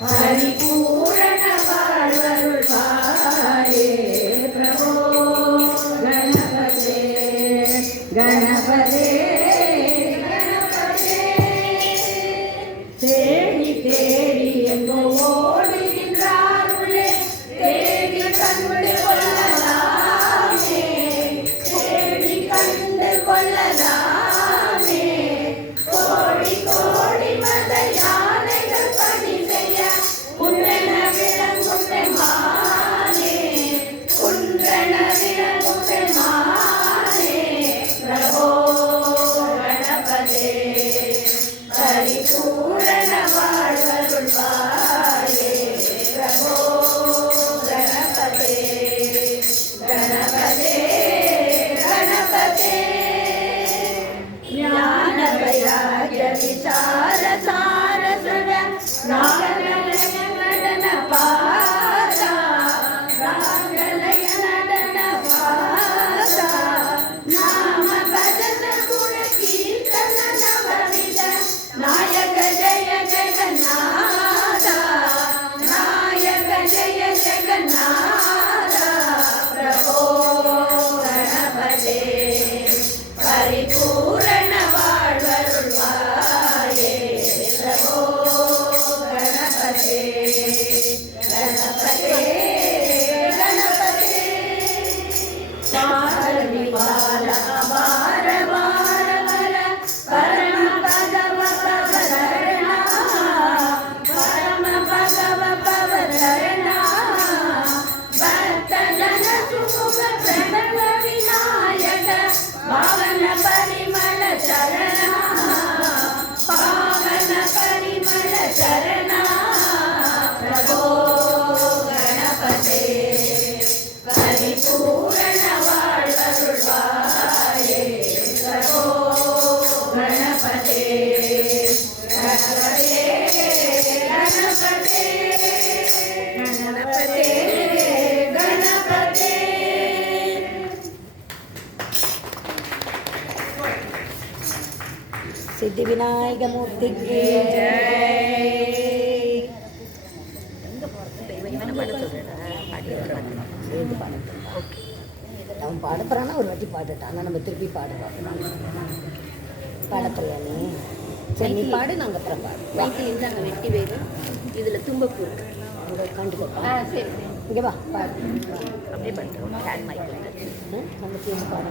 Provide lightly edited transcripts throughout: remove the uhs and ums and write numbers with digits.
பரிபூரண வாழ்வருள்வாயே பிரபோ கணபதே கணபதே கணபதே. தேடி தேடி எங்கோ ஓடுகின்றாருளே தேடி கண்டு கொள்ளலாமே தேடி கண்டு கொள்ளலாமே. கோடி கோடி மத யானைகள் பணி செய்ய உன்றென விளங்கும் பெருமானே உன்றென விளங்கும் பெருமானே பிரபோ கணபதே பரிபூரண வாழ்வருள்வாயே பிரபோ கணபதே கணபதே கணபதே. ஞான வைராग्य விசார சார சர ராகலய நடன பாதா ராகலய நடன பாதா. நாம பஜன குண கீர்த்தன நவவித நாயக ஜய ஜெகநாத நாயக ஜய ஜெகநாத பிரபோ கணபதே பரிபூரண வாழ்வருள்வாயே பிரபோ கணபதே கணபதே கணபதே. பார்வதி பால அபார வார வர பரம பகவ பவதரணா பரம பகவ பவதரணா. பக்த ஜன சுமுக பிரணவ விநாயக பாவன பரிமள சரணா பாவன பரிமள சரணா பிரபோ கணபதே பரிபூரண வாழ்வருள்வாயே பிரபோ கணபதே கணபதே கணபதே கணபதே கணபதே. சித்தி விநாயக மூர்த்திக்கு அவன் பாடப்படுறான்னா ஒரு வாட்டி பாடுட்டான். ஆனால் நம்ம திருப்பி பாடுவோம். பாடப்படுறியா நீ? சரி நீ பாடு, நாங்கள் அப்புறம் பாடு. மைக்கில் இருந்தாங்க வெட்டி வேணும். இதில் தும்பப்பூ இருக்கு. அங்கே உட்காந்துக்கோ. சரி இங்கே வா பாடு. அப்படியே பண்ணுறோம். ஹேண்ட் மைக்கில் நம்ம சேர்ந்து பாட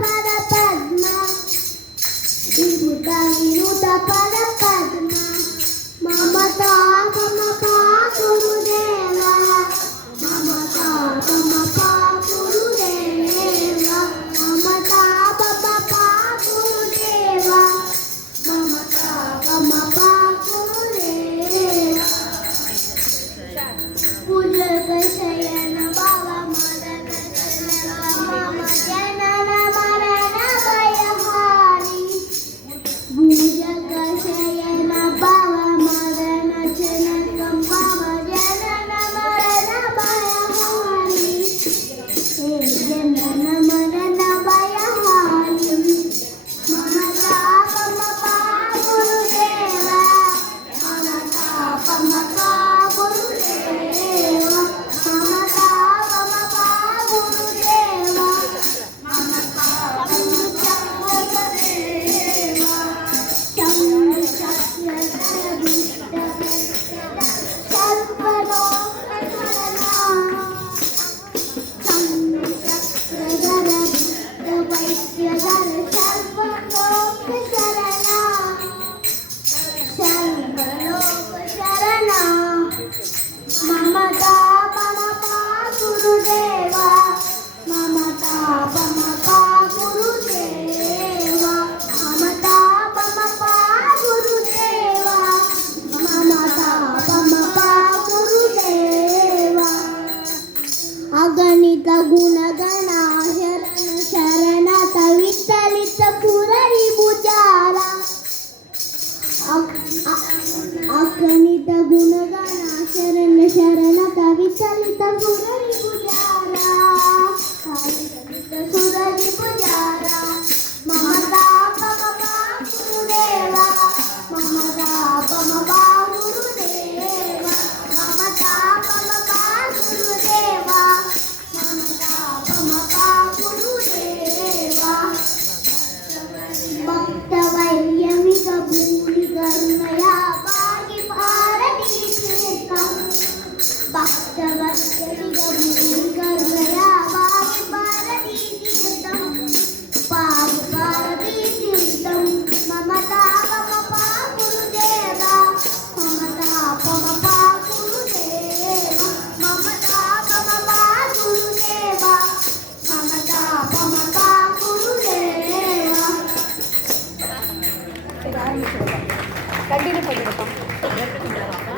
Pad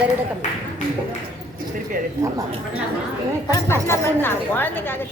கருட கம்பி. ஆமாம். குழந்தைக்காக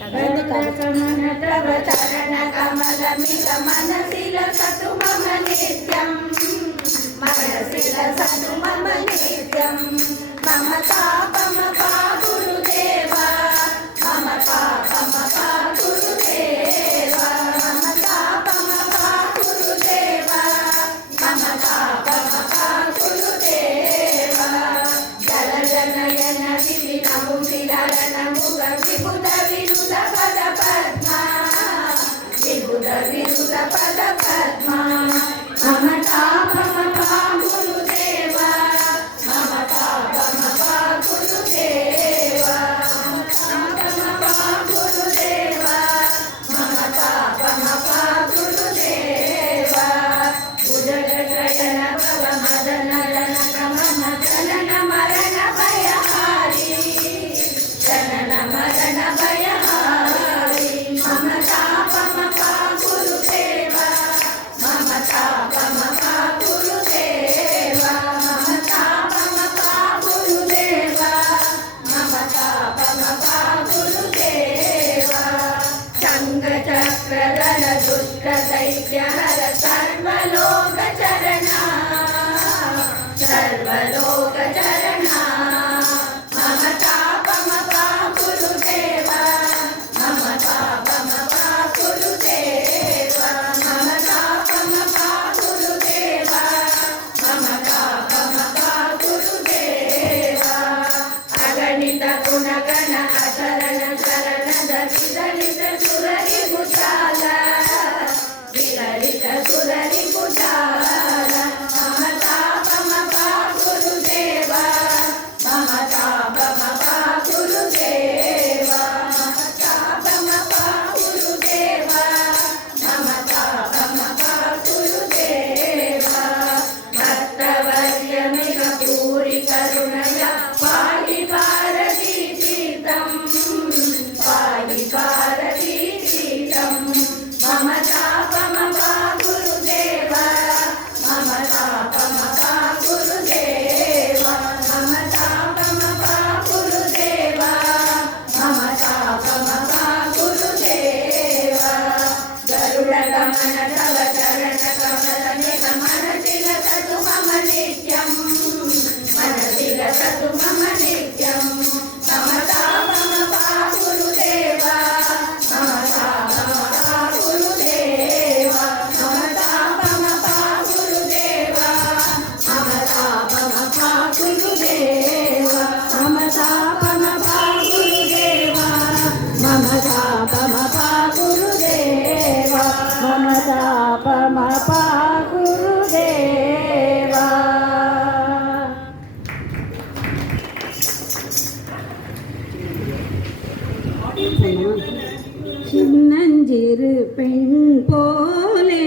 சின்னஞ்சிறு பெண் போலே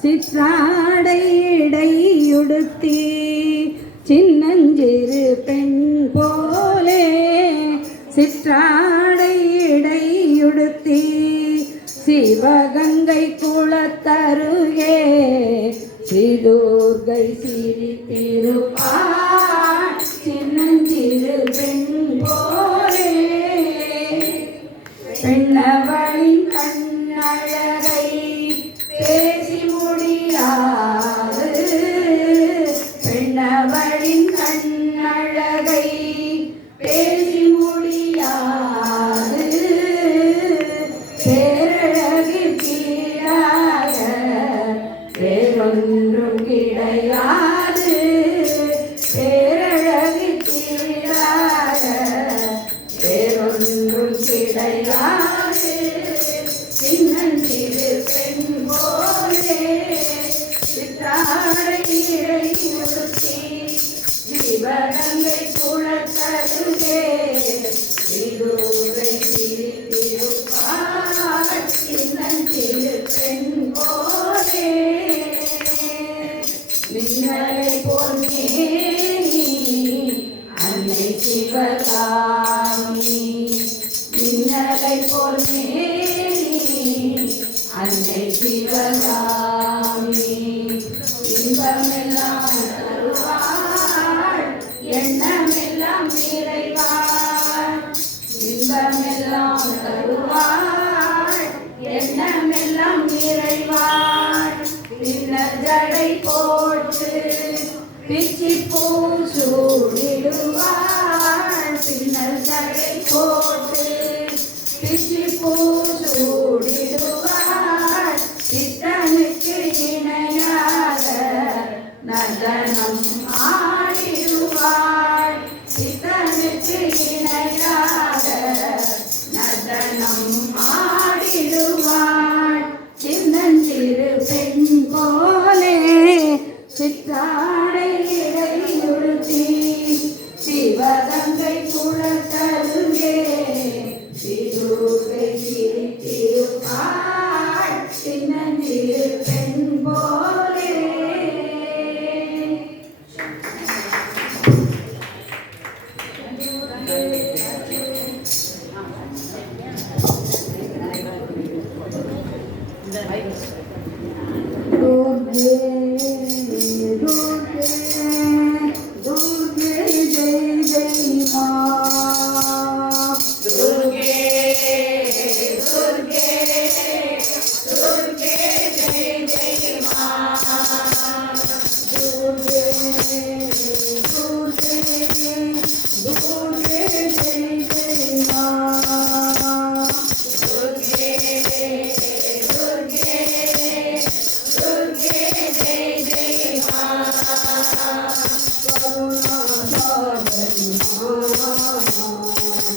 சிற்றாடை இடையுடுத்தி, சின்னஞ்சிறு பெண் போலே சிற்றாடை இடையுடுத்தி, சிவகங்கை குளத்தருகே ஸ்ரீதுர்கை சிரித்திருப்பாள். சின்னஞ்சிறு பெண் போலே பெண்ணவளின் கண்ணழகை பேசி முடியாது, பெண்ணவளின் கண்ணழகை பேசி முடியாது, பேரழகில் கீழாக வேறொன்றும் கிடையாது, பேரழகில் கீழாக வேறொன்றும் கிடையாது. சின்னஞ்சிறு பெண் போலே சித்தாடை இடையுடுத்தி, சிவகங்கை குளத்தருகே ஸ்ரீதுர்கை சிரித்திருப்பாள். சின்னஞ்சிறு பெண் போலே மின்னலை போல் மேனி அன்னை சிவகாமி, மின்னலை போல் மேனி அன்னை சிவகாமி, இன்பமெல்லாம் தருவாள் உலகமெல்லாம் நிறைவாய் பின்னர் ஜடை போட்டு பிச்சி பூ சூடிடுவாள் பின்னர் ஜடை போட்டு பிச்சி பூ சூடிடுவாள் சித்தனுக்கு இணையாக நடனம் ஆடிடுவாள் சித்தனுக்கு இணையாக நடனம் ஆடிடுவாள் சின்னஞ்சிறு பெண் போலே சித்தாடை இடையுறுத்தி சிவகங்கை குளத்தருகே சிறுகை சிரித்திருப்பாள் சின்னஞ்சிறு பெண் போலே. दुर्गे दुर्गे दुर्गे जय जय माँ दुर्गे दुर्गे दुर्गे जय जय माँ दुर्गे दुर्गे दुर्गे जय जय माँ दुर्गे दुर्गे दुर्गे जय जय माँ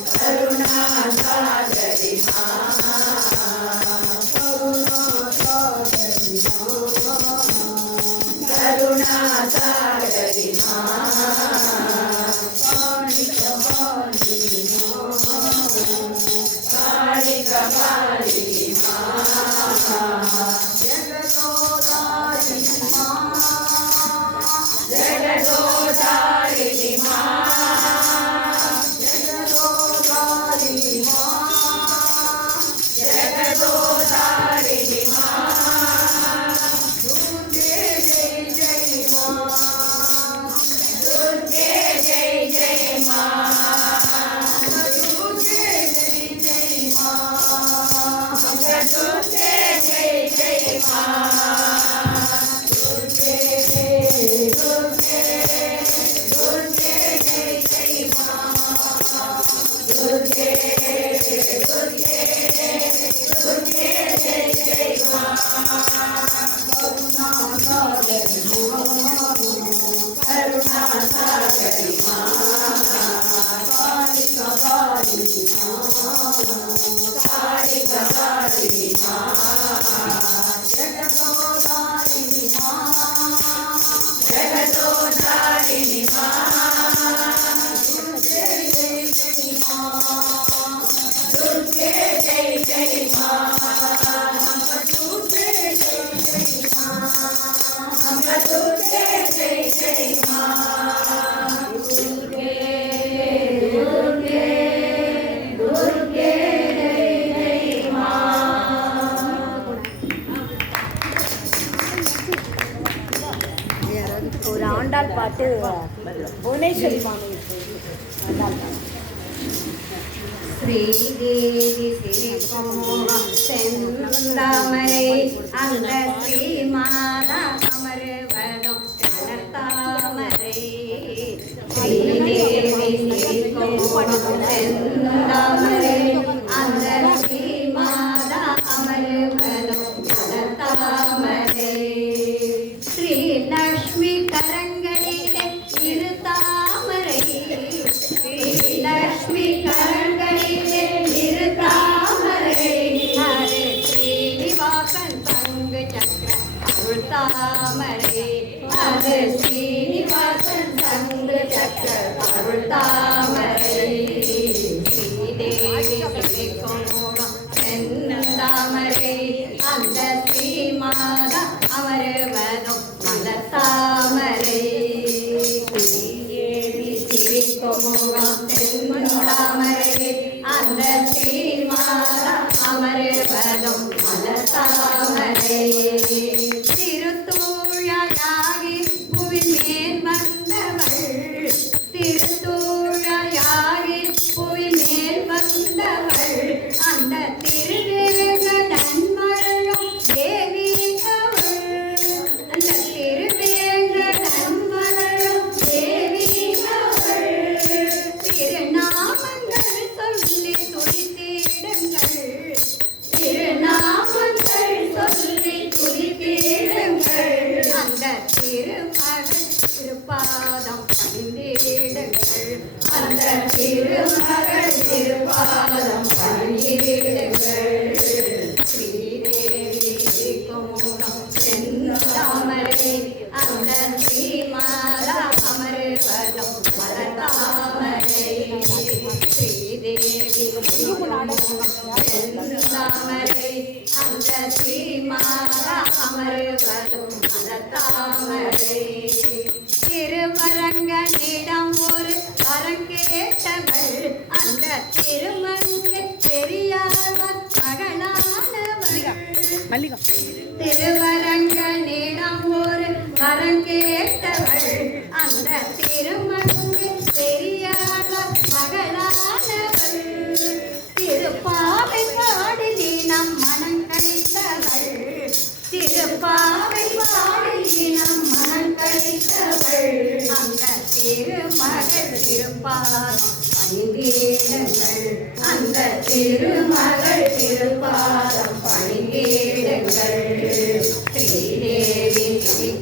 करुणा सागरी माँ करुणा सागरी माँ करुणा सागरी माँ काली कपाली माँ काली कपाली माँ जगदोदारिणी माँ जगदोदारिणी माँ जगदोदारिणी माँ जगदोदारिणी माँ दुर्गे जय जय माँ दुर्गे जय जय माँ दुर्गे जय जय माँ दुर्गे जय जय माँ दुर्गे दुर्गे दुर्गे जय जय माँ दुर्गे दुर्गे दुर्गे जय जय माँ करुणा सागरी माँ करुणा सागरी माँ काली कपाली माँ काली कपाली माँ जगदोदारिणी माँ जगदोदारिणी माँ दुर्गे जय जय माँ दुर्गे जय जय माँ दुर्गे जय जय माँ दुर्गे जय जय माँ दुर्गे दुर्गे दुर्गे जय जय माँ. ஒரு ஆண்டாள் பாட்டு புவனேஸ்வரி மாமி ஆண்டாள் பாட்டு. ஸ்ரீதேவி சிரிப்போம் செந்தாமரை அந்த ஸ்ரீமாதா அமருவதும் தாமரை ஸ்ரீதேவி சிரிப்போம் செந்தாமரை அந்த ஸ்ரீமாதா அமருவதும் தாமரை ஸ்ரீ லக்ஷ்மி கரங்களிலே இரு தாமரை ஸ்ரீ லக்ஷ்மி கரங்களிலே இரு தாமரை ஹரே ஸ்ரீனிவாசன் தங்கு சக்கர அருள் தாமரை ஹரே ஸ்ரீனிவாசன் தங்கு சக்கர அருள் தாமரை ஸ்ரீதேவி சிரிக்கும் செந்தாமரை அந்த ஸ்ரீமாதா அமருவதும் மலத்தாமரை ஸ்ரீதேவி சிரிக்கும் செந்தாமரை அந்த ஸ்ரீமாதா அமருவதும் மலத்தாமரை திருத்தூழலாகி புவின் மேல் வந்தவள் திருத்தூழலாகி புவின் மேல் வந்தவள் அந்த திருவேக நன்மழ திருமகள் திருப்பாதம் பணியிடுங்கள். ஸ்ரீதேவி குமுகம் செந்தாமரை அந்த ஸ்ரீமாலா அமர்வதம் மலர்தாமரை. ஸ்ரீதேவி குமுகம் செந்தாமரை அந்த ஸ்ரீமாலா அமர்வதம் மலர்தாமரை. திருமரங்கனிடம் ஒரு வரம் கேட்டவள் அந்த திருமங்க பெரியார் மகளானவள். திருவரங்கனிடம் ஒரு வரம் கேட்டவள் அந்த திருமங்க பெரியார் மகளானவள். திருப்பாவை பாடி தினம் மனம் கழித்தவள். திருப்பாவை பாடி தினம் மனம் கழித்தவள். அந்த திருமகள் திருப்பாதம் பணிந்திடுங்கள். அந்த திருமகள் திருப்பாதம் பணிந்திடுங்கள். ஸ்ரீதேவி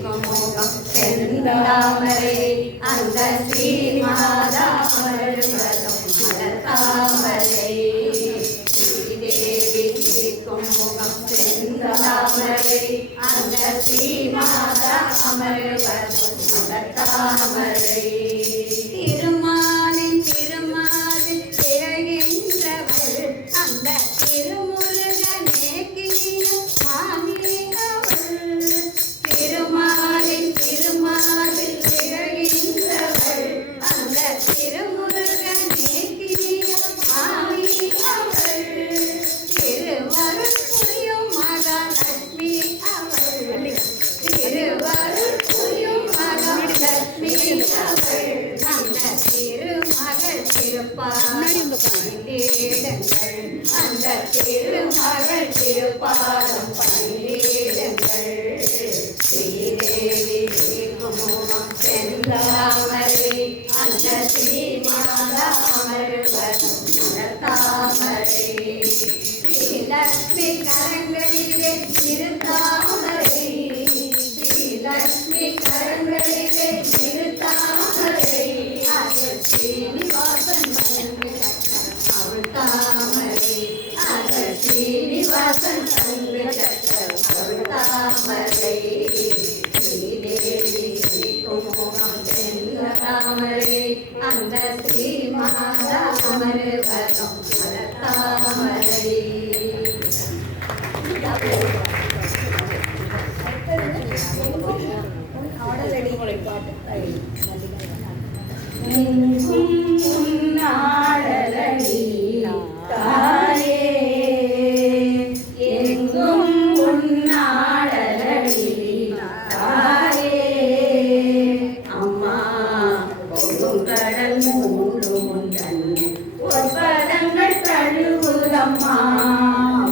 குமுகம் செந்தாமரை அந்த ஸ்ரீமாதா அமர்வதம் மலர்தாமரை. ஸ்ரீதேவி குமுகம் செந்தாமரை அந்த ஸ்ரீமாதா அமர்வதம் மலர்தாமரை. திருமாலின் திருமாலில் திகழ்கின்றவள் அந்த திருமுருகனே கிளிய மாமி அவள். திருமாலின் திருமாலில் திகழ்கின்றவள் அந்த திருமுருகனே கிளிய மாமி அவள். திருவருள் புரியும் மகாலட்சுமி அவள். திருவருள் புரியும் மகாலட்சுமி அவள். அந்த திருமகள் திருப்பாதம் பணிந்திடுங்கள். அந்த திருமகள் திருப்பாதம் பணிந்திடுங்கள். ஸ்ரீதேவி குமுகம் செந்தாமரை அந்த ஸ்ரீமாலா அமர்வதம் மலர்தாமரை. ஸ்ரீலக்ஷ்மி கரங்களிலே திருத்தாமரை. ஸ்ரீலக்ஷ்மி கரங்களிலே திருத்தாமரை. அது ஸ்ரீனிவாசன் மனங்கு சக்கரம் அவள் தாமரை. அது ஸ்ரீனிவாசன் மனங்கு சக்கரம் அவள் தாமரை. ஸ்ரீதேவி குமுகம் செந்தாமரை அந்த ஸ்ரீமாதா அமர்வதம் மலர்தாமரை. நாடலடி தாயே எங்கும் உன்னாடலடி தாயே. அம்மா பொங்கும் கடல் மூடும் தன் பொற்பதங்கள் தழுவுதம்மா.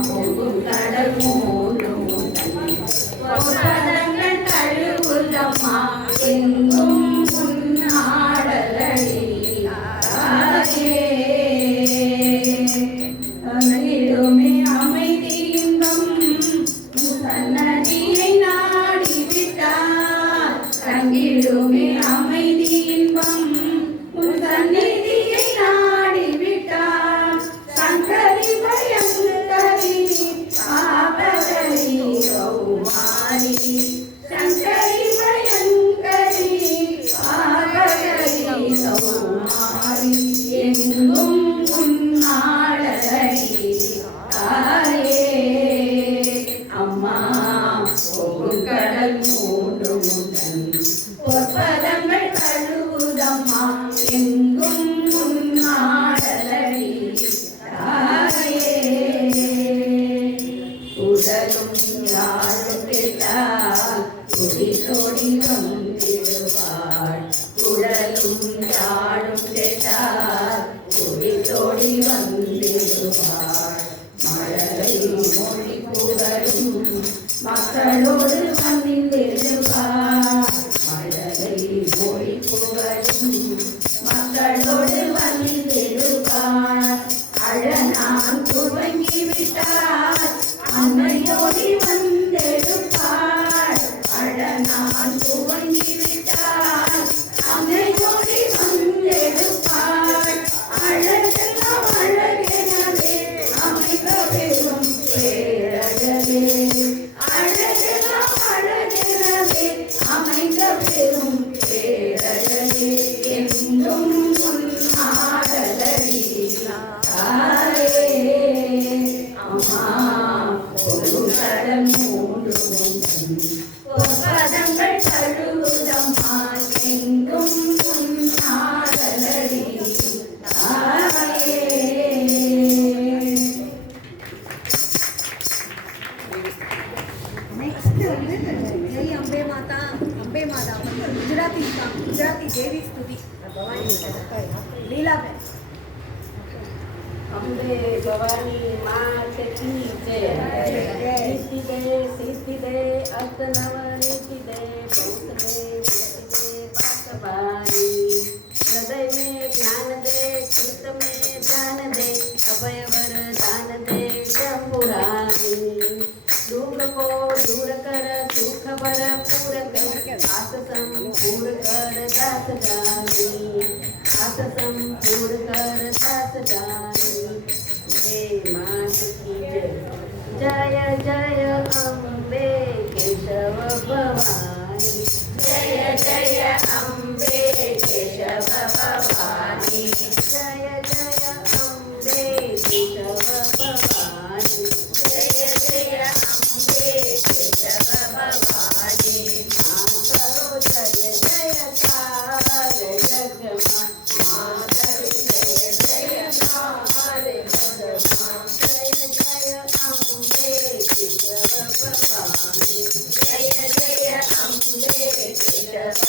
பொங்கும் கடல் மூடும் தன் பொற்பதங்கள் தழுவுதம்மா. எங்கும் உன்னாடலடி தாயே. தங்கிடுமே அமைதி இன்பம் சன்னதியை நாடிவிட்டார். தங்கிடுமே அமைதி இன்பம் உன் சந்நிதியை நாடிவிட்டார். சங்கரி பயங்கரி ஆபரணி கௌமாரி. சங்கரி பயங்கரி ஆபரணி கௌமாரி. எங்கும் உன்னாடலடி தாயே. அம்மா போகும் கடல் மூன்று முந்தன் பொற்பதங்கள் தழுவுதம்மா. எங்கும் உன்னாடலடி தாயே. உடலும் யாரும் கேட்டால் குடிசோடி வந்திடுவாள். குழலும் யாரும் கேட்டால் குடிசோடி வந்திடுவாள். மழலை மொழி புகழும் மக்களோடு வந்திடுவாள். மழலை மொழி புகழும் மக்களோடு வந்திடுவாள். அழனான் துவங்கிவிட்டார் அன்னையோடி வந்தெடுப்பாள். அழனான் துவங்கிவிட்டார் அன்னையோடி வந்தெடுப்பாள். கடல் மூன்று பொற்பதங்கள் தழுவுதம்மா எங்கும் நாடலடி தாயே. नेक्स्ट जय अंबे माता मतलब गुजराती देवी स्तुति भवानी लीला बेन. अम्बे भवानी मात की जय. नीति दे सिद्धि दे अष्टनव नीति दे बहुत दे विरति दे बासवानी. हृदय में ज्ञान दे चित्त में ध्यान दे अभय वरदान दे शंभुरानी. दुख को दूर कर सुख भरपूर कर आस संपूर कर दास जानी. आस संपूर कर दास जानी. हे मात की जय. जय जय अम्बे केशव भवानी. जय जय अम्बे केशव भवानी. जय जय अम्बे केशव भवानी. जय जय अम्बे केशव भवानी. माँ करो जय जयकार जगमा. माँ करो जय जयकार जगमा. जय जय अम्बे केशव भवानी. जय जय अम्बे केशव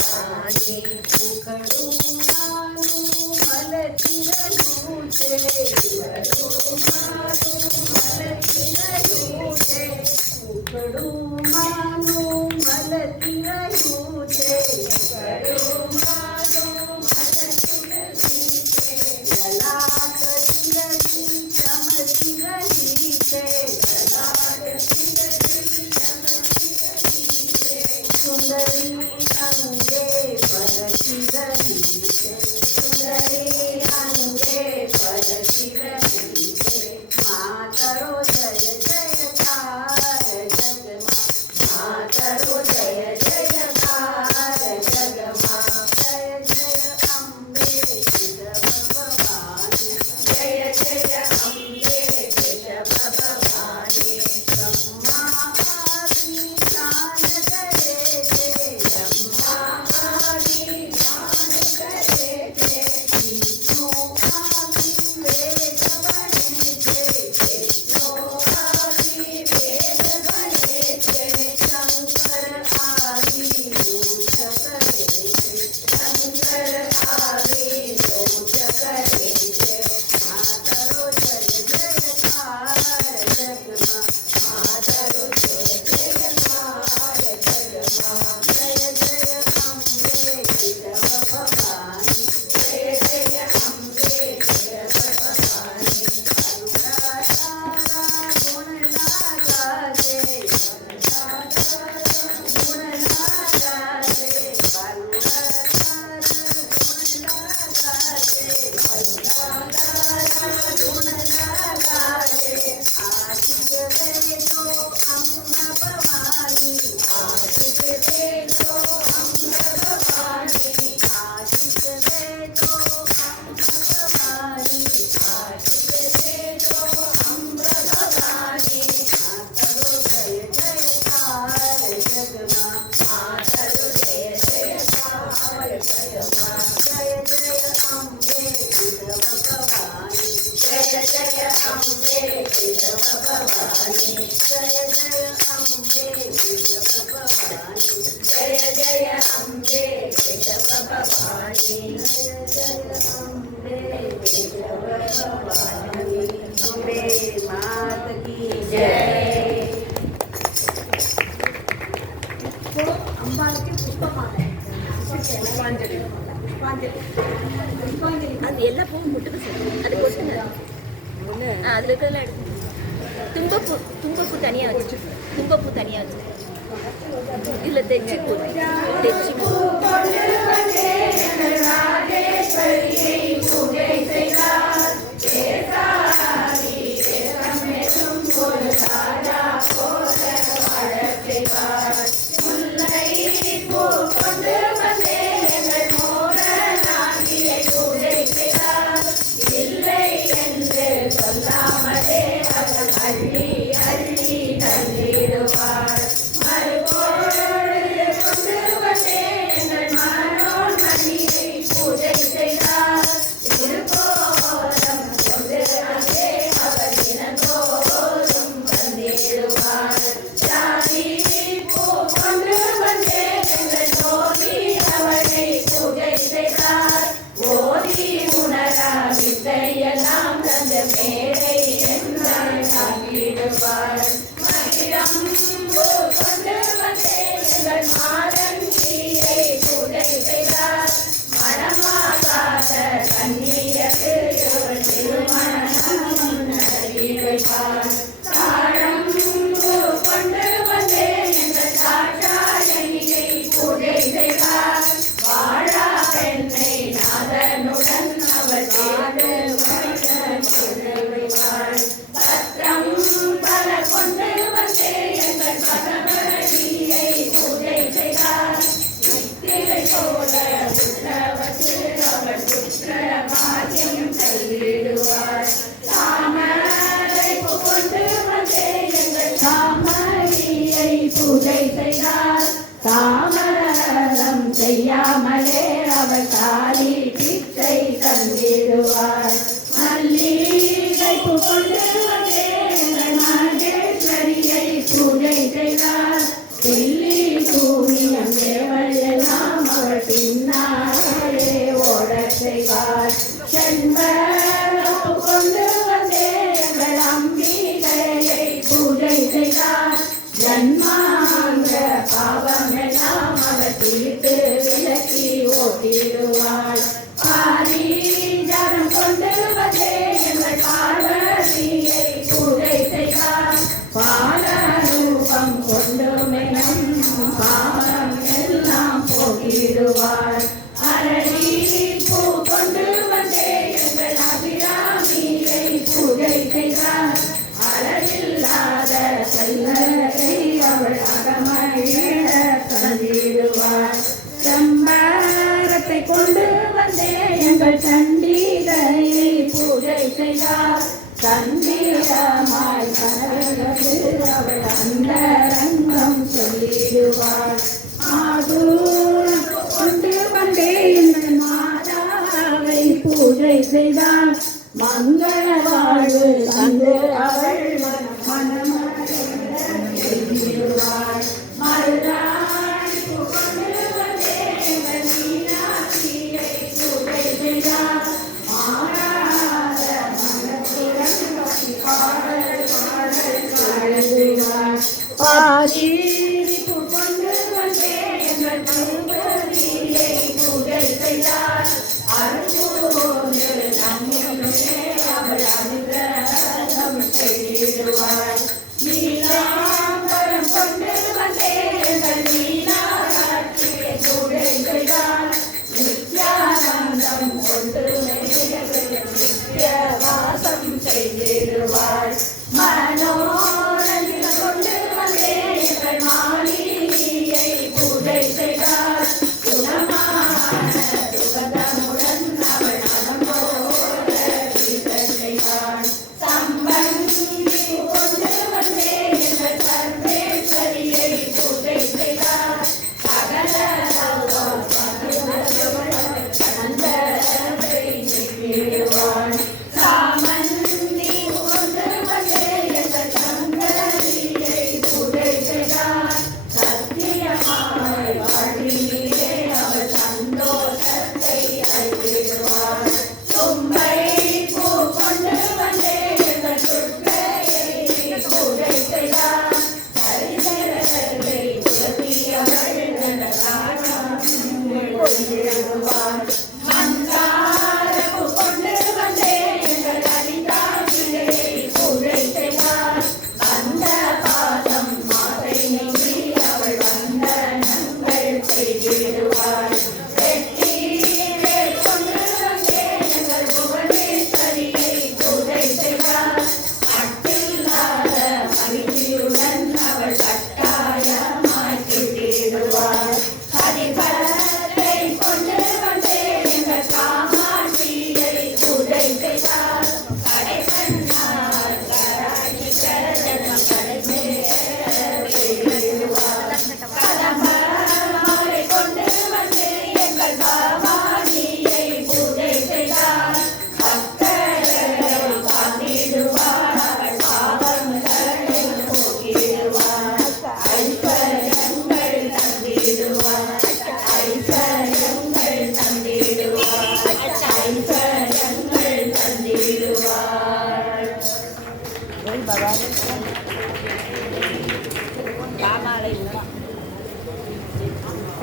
भवानी. मुखडू मानु मलती रहूते. मुखडू मानु मलती रहूते. मुखडू मानु मलती रहूते. मुखडू मानु मलती रहूते. ललाट तिलकी चमकी रही है. ललाट तिलकी चमकी रही है. सुंदरी अंगे परखी रही है. सुंदरी अंगे परखी रही है. माँ करो जय जयकार जगमा. माँ करो जय जयकार जगमा. जय जय अम्बे केशव भवानी. जय जय अम्बे केशव भवानी. ब्रह्मा आदि ज्ञान करे थे. ब्रह्मा आदि ज्ञान करे थे. विष्णु आदि वेद बने थे. विष्णु आदि वेद बने थे. शंकर आदि मोक्ष करे थे. शंकर आदि मोक्ष करे थे. माँ करो जय जयकार जगमा. माँ करो जय जयकार जगमा. जय जय अम्बे केशव भवानी. जय जय अम्बे केशव भवानी. करुणा तारा गुण लागा दे. करुणा तारा गुण लागा दे. करुणा तारा गुण लागा दे. करुणा तारा गुण लागा दे. आशिक दे दो अम्ब भवानी. आशिक दे दो अम्ब भवानी. आशिक दे दो अम्ब भवानी. आशिक दे दो अम्ब भवानी. माँ करो जय जयकार जगमा. माँ करो जय जयकार जगमा. जय जय अम्बे केशव भवानी. जय जय अम्बे केशव भवानी. जय जय अम्बे केशव भवानी. जय जय अम्बे केशव भवानी. जय जय अम्बे केशव भवानी. अम्बे मात की जय. तो अंबालकी पुष्पमाले புஷ்பாஞ்சலி. पुष्पांजलि அது எல்லா பூவும் முட்டுக்கு சொல்லணும். அது கொட்டுங்க. அதில் இருக்கிறதெல்லாம் எடுத்து தும்பப்பூ தனியாக வச்சு தும்பப்பூ தனியாக வச்சு இதில் தெச்சிப்பூ தெச்சிப்பூ ராஜேஸ்வரியை பூஜை செய்தார். ஒரு ராஜா போல வாழச் செய்வார். முல்லை பூ கொண்டு வந்தே எங்கள் மோகனாங்கியை பூஜை செய்தார். இல்லை என்று சொல்லாமலே அவள் அள்ளி அள்ளி தள்ளி ஓதி உணரா வித்தையெல்லாம் தந்த மேடை என்றால் தாங்கிடுவாள். மகிழம் பூ கொண்டு வந்தே எங்கள் மாறன் தீயை பூஜை செய்தார். மனமாகாத கண்ணியக்கு திருமணம் நடத்தி வைப்பார். தாழம் பூ கொண்டு வந்தே எங்கள் தாட்டாளியை பூஜை செய்தார். வாழா பெண்ணை நாதனுடன் அவள் வாடு வைப்பாள். பத்திரம் பல கொண்டு வந்தே எங்கள் பகவதியை பூஜை செய்தார். நித்திரை போல உள்ளவற்றில் அவள் புத்திர பாக்கியம் செய்திடுவாள். தாமரை கொண்டு வந்தே எங்கள் தாமரையை பூஜை செய்தார். தாமரம் செய்யாமலே அவள் தாலி பிச்சை தந்திடுவாள். மல்லிகை கொண்டு வந்தே எங்கள் மகேஸ்வரியை பூஜை செய்தார். பில்லி சூனியம் தேவள் எல்லாம் அவள் பின்னாலே ஓடச் செய்வாள். செண்பகம் கொண்டு வந்தே எங்கள் அம்பிகையை பூஜை செய்தார். ஜன்மாந்த பாவம் எல்லாம் அவள் தீர்த்து விலக்கி ஓட்டிடுவாள். பாரிஜாதம் கொண்டு வந்தே எங்கள் பார்வதியை பூஜை செய்தார். பாலரூபம் கொண்டு மெனம் பாவம் எல்லாம் போக்கிடுவாள். அரளி பூ கொண்டு வந்தே எங்கள் அபிராமியை பூஜை செய்தார். அளவில்லாத செல்வரை அவள் அகமகிழ தந்திடுவாள். செம்பரத்தை கொண்டு வந்தே எங்கள் சண்டிகையை பூஜை செய்தார். தந்திரமாய் கனவது அவள் அந்தரங்கம் சொல்லிடுவாள். ஆதூர் கொண்டு வந்தே எங்கள் மாதாவை பூஜை செய்தார். மங்கள வாழ்வு தந்து அவள் மனமகிழ்வாள். மருதாணி கொண்டு வந்தே எங்கள் மீனாட்சியை பூஜை செய்தார். மாறாத மனத்துடன் பாடல் பாடல் பாடுவாள். பாதிப்பு கொண்டு வந்தே எங்கள் மருமதியை பூஜை செய்தார். அருள்போது நம்முடனே அவள் அனுகிரகம் செய்திடுவாள். நீலாம்பரம் கொண்டு வந்தே எங்கள் மீனாட்சியை பூஜை செய்தார். நித்யானந்தம் கொண்டு நித்திய வாசம் செய்திடுவாள். மனோரஞ்சனம் கொண்டு வந்தே எங்கள் மாலினியை பூஜை செய்தார். குணமான சுகதமுடன் அவள் அகம்போட செய்தாள். சம்பந்தி கொண்டு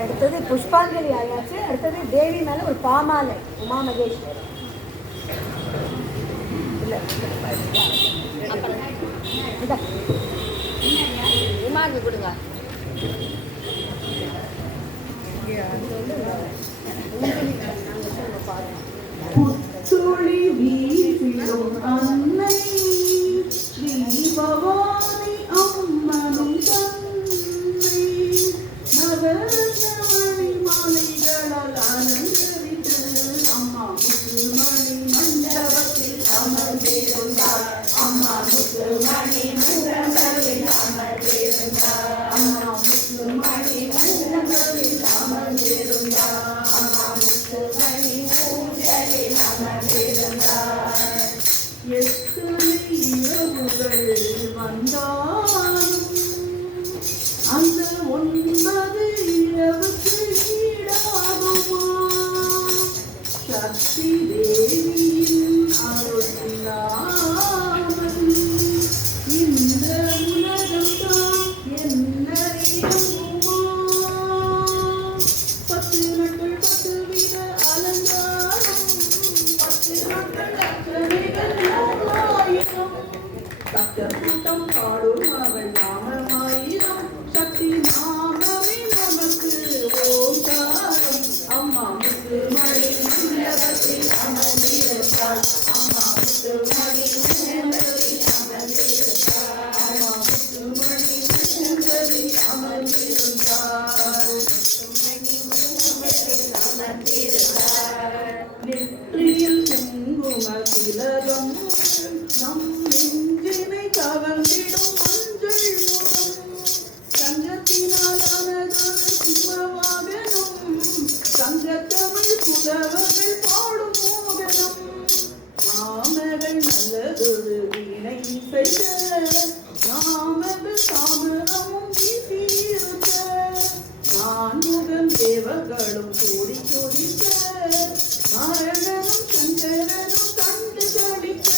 அடுத்தது புஷ்பாஞ்சலி ஆயாச்சு. அடுத்தது தேவி மேல ஒரு பாமாலை, உமா மகேஸ்வரி. இல்ல உமாக்கு கொடுங்க. புத்துளி வீசிடும் அன்னை ஸ்ரீ பவானி அம்மனும் தன்னை நவரத்னமணி மாலைகளால் அலங்கரித்து அம்மா முத்துமணி மண்டபத்தில் அமர்ந்திருந்தார். அம்மா முத்துமணி மண்டபத்தில் அமர்ந்திருந்தார். அம்மா முத்துமணி மண்டபத்தில் அமர்ந்திருந்தார். அம்மா முத்துமணி ஊஞ்சலில் அமர்ந்திருந்தார். எத்தனை இரவுகள் வந்தாலும் அந்த 9 இரவுக்கு ஈடாகுமா? சக்தி தேவியின் அருளில்லாமல் இந்த உலகம்தான் என்ன இயங்குமா? 10 நாட்கள் 10 வித அலங்காரம், 10 நாட்கள் அர்ச்சனைகள் 1000. பக்தர் கூட்டம் பாடும் அவள் நாமமாயிரம். சக்தி நாமமே நமக்கு ஓங்காரம். அம்மா முத்துமணி மண்டபத்தில் அமர்ந்திருந்தாள். அம்மா முத்துமணி மண்டபத்தில் அமர்ந்திருந்தாள். அம்மா முத்துமணி மண்டபத்தில் அமர்ந்திருந்தாள். நெற்றியில் குங்கும திலகம் நம் நெஞ்சினை கவர்ந்திடும் மஞ்சள் முகம். தங்கத்தினாலானதொரு சிம்மவாகனம், தங்கத்தமிழ் புலவர்கள் பாடும் மோகனம். நாமகள் நல்லதொரு வீணை இசைக்க, நாமகள் தாமரமும் வீசியிருக்க, நான்முகன் தேவர்களும் கூடி துடிக்க, நாரணனும் சங்கரனும் கண்டு கழிக்க.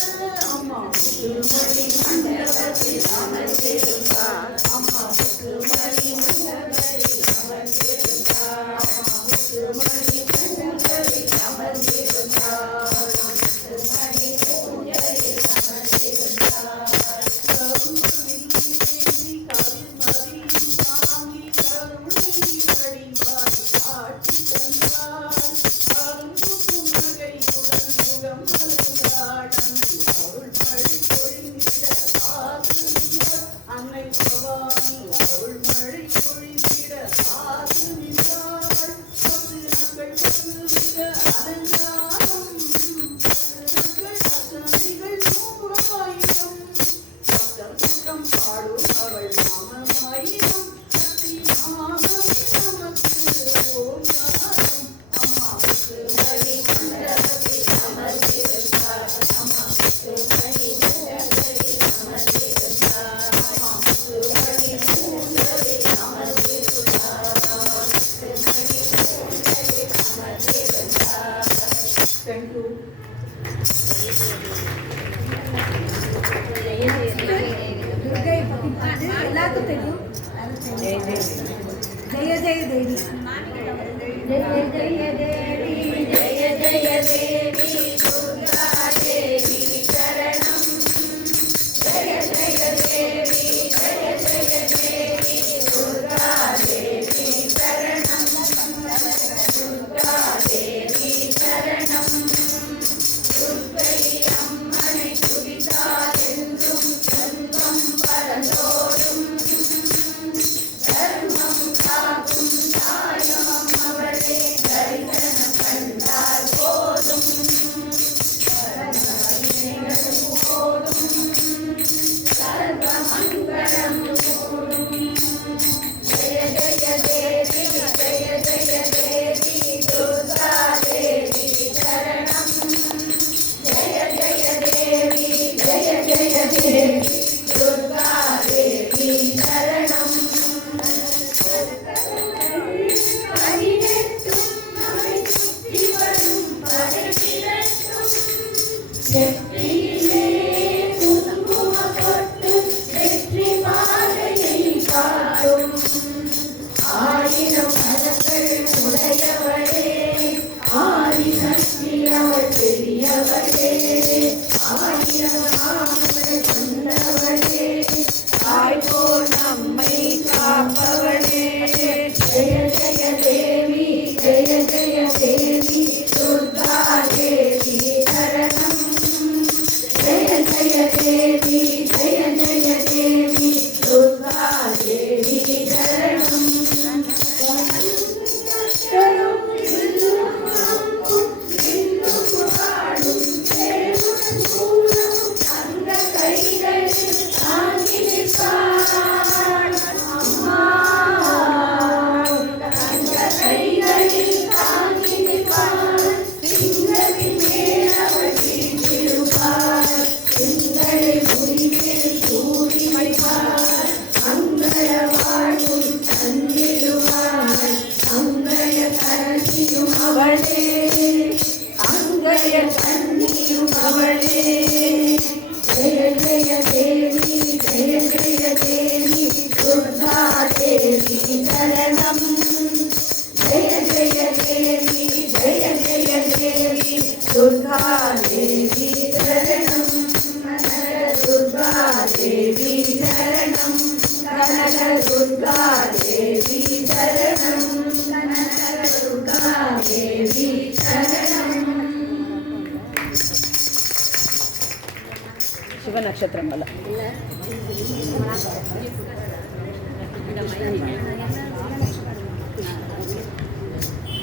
அம்மா முத்துமணி மண்டபத்தில் அமர்ந்திருந்தார். அம்மா முத்துமணி மண்டபத்தில் அமர்ந்திருந்தார். அம்மா முத்துமணி மண்டபத்தில் அமர்ந்திருந்தார். முத்துமணி ஊஞ்சலில் அமர்ந்திருந்தார். கரும்புவில் ஏறி கவிமதியும் தாங்கி கருணை வடிவாய் காட்சி தந்தாள். கரும்பு புன்னகையுடன் முகம் மலர்ந்தாள். அருள் மழை பொழிந்திட காத்து நின்றாள். அன்னை பவானி அருள் மழை பொழிந்திட காத்து நின்றாள். 10 நாட்கள் 10 வித அலங்காரம், 10 நாட்கள் அர்ச்சனைகள் 1000. பக்தர் கூட்டம் பாடும் அவள் நாமமாயிரம். சக்தி நாமமே நமக்கு ஓங்காரம். அம்மா முத்துமணி மண்டபத்தில் அமர்ந்திருந்தார். அம்மா முத்துமணி மண்டபத்தில் அமர்ந்திருந்தார். அம்மா முத்துமணி ஊஞ்சலில் அமர்ந்திருந்தார். முத்துமணி ஊஞ்சலில் அமர்ந்திருந்தார். Thank you. துர்கை பத்தி பாடு எல்லாருக்கும் தெரியும். ஜெய ஜெய தேவி. ஜெய ஜெய தேவி, ஜெய ஜெய தேவி துர்கா தேவி சரணம். ஜெய ஜெய தேவி, ஜெய ஜெய தேவி துர்கா தேவி சரணம். துர்கா தேவி சரணம். துர்கை அம்மனை துதித்தால் என்றும் செல்வம் பரந்தோடும். தர்மம் காக்கும் தாயம் அவளே, தரிசனம் கண்டால் போதும். ஆயிரம் கரங்கள் உடையவளே ஆதி சக்தி அவள் பெரியவளே ஆயிரம் நாமங்கள் சொன்னவளே தாய் போல் நம்மை காப்பவளே ஜெய ஜெய தேவி ஜெய ஜெய தேவி துர்கா தேவி சரணம் ஜெய ஜெய தேவி ஜெய ஜெய தேவி துர்கா தேவி சரணம் அங்கய கண்ணியும் அவளே ஜெய ஜெய தேவி ஜெய ஜெய தேவி துர்கா தேவி சரணம் ஜெய ஜெய தேவி ஜெய ஜெய தேவி துர்கா தேவி சரணம் துர்கா தேவி சரணம் கனக துர்கா தேவி சரணம் கனக துர்கா தேவி சரணம் சிவ நட்சத்திரம் வல்ல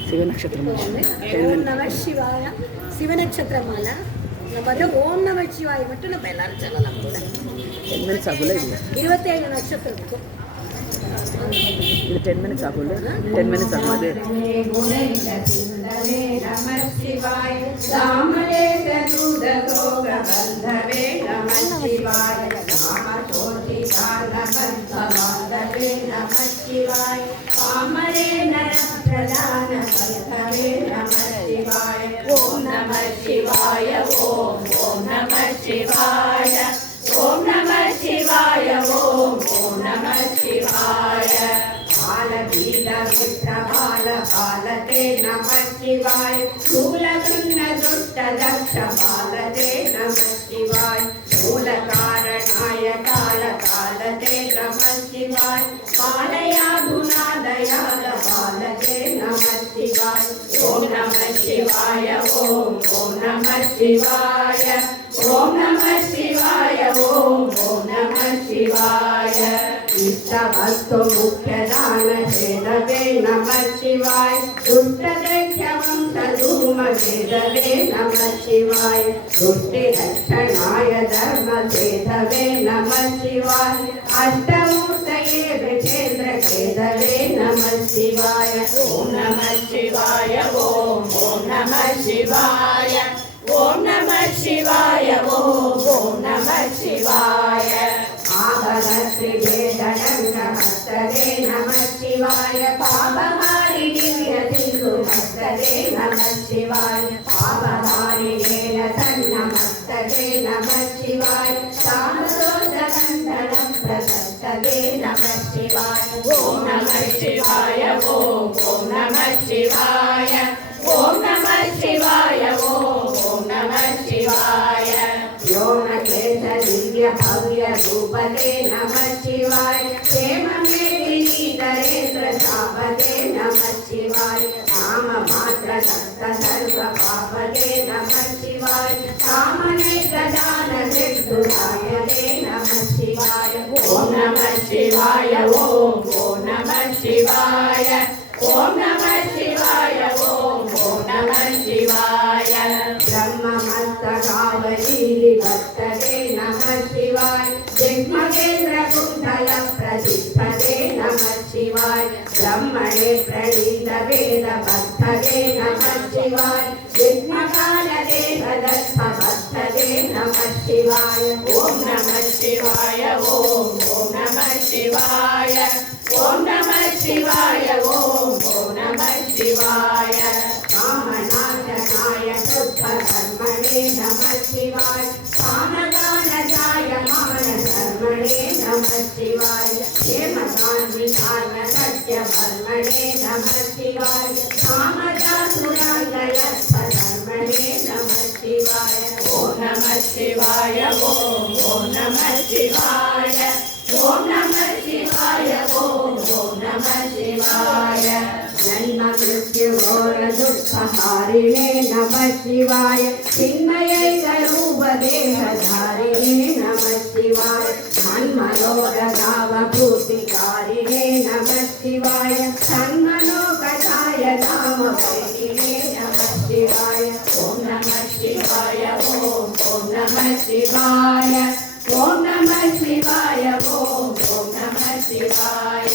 சிவ நட்சத்திரம் ஓம் நம சிவாய சிவநட்சத்திர மாலை நம்ம வந்து ஓம் நம சிவாய் மட்டும் நம்ம எல்லாரும் சொல்லலாம் கூட 10 minutes ஆகுல இல்லை 27 நட்சத்திரத்துக்கும் இது 10 minutes ஆகுல 10 minutes ஆகும் அது நம சிவாய ராமலேச தூதலோக பந்தவே நம சிவாய நாம ஜோதி காலபந்தவே நம சிவாய காமரே நர பிரதான பந்தவே நம சிவாய ஓம் நம சிவாய ஓம் நம சிவாய ஓம் நம சிவாய ஓம் நம சிவாய பாலபீட விஷ்ணபால பாலதே நம சிவாய சூலகிருஷ்ண துஷ்ட தக்ஷ பாலதே நம சிவாய மூல காரணாய கால காலதே நம சிவாய காலயா குணாதயால பாலதே நம சிவாய ஓம் நம சிவாய ஓம் நம சிவாய ஓம் நம சிவாய ஓம் நம சிவாய इष्टवस्तु मुख्यदान भेदवे नमः शिवाय दुष्टदैत्यवं तदूमभेदवे नमः शिवाय दुष्टिरक्षणाय धर्मभेदवे नमः शिवाय अष्टमूर्तये विचेन्द्रभेदवे नमः शिवाय ॐ नमः शिवाय ॐ नमः शिवाय ॐ नमः शिवाय ॐ नमः शिवाय आभरत्रिभेदडङ्गहस्तरे नमः शिवाय पापहारि दिव्यसिन्धुहस्तरे नमः शिवाय पापहारिणेन सन्नमस्तरे नमः शिवाय सामदोषकन्दनप्रशस्तरे नमः शिवाय ॐ नमः शिवाय ॐ नमः शिवाय ॐ नमः शिवाय ॐ नमः शिवाय योमकेश दिव्य भव्य रूपते नमः शिवाय क्षेम मेदिनीधरेन्द्र शापते नमः शिवाय नाम मात्र सप्त सर्व पापते नमः शिवाय कामने गजान मृत्युरायते नमः शिवाय ॐ नमः शिवाय ॐ नमः शिवाय ॐ नमः शिवाय ॐ नमः शिवाय ब्रह्ममस्तकावलीलिभक्तदे नमः शिवाय जग्मगेन्द्रकुण्डल प्रसिद्धदे नमः शिवाय ब्रह्मणे प्रणीतवेदभक्तदे नमः शिवाय विघ्नकालदेहदत्तभक्तदे नमः शिवाय ॐ नमः शिवाय ॐ नमः शिवाय ॐ नमः शिवाय ॐ नमः शिवाय कामनाशनाय शुद्धकर्मणे नमः शिवाय कामदानजाय मानधर्मणे नमः शिवाय हेमकान्तिकाय सत्यधर्मणे नमः शिवाय कामजासुरालयधर्मणे नमः शिवाय ओम नमः शिवाय ओम नमः शिवाय ओम नमः शिवाय ओम नमः शिवाय जन्म मृत्यु घोर दुःखहारिणे नमः शिवाय चिन्मयैकरूप देहधारिणे नमः शिवाय मन्मनोरथावभूतिकारिणे नमः शिवाय सन्मनोकथाय नामवैरिणे नमः शिवाय ओम नमः शिवाय ओम नमः शिवाय ओम नमः शिवाय ओम नमः शिवाय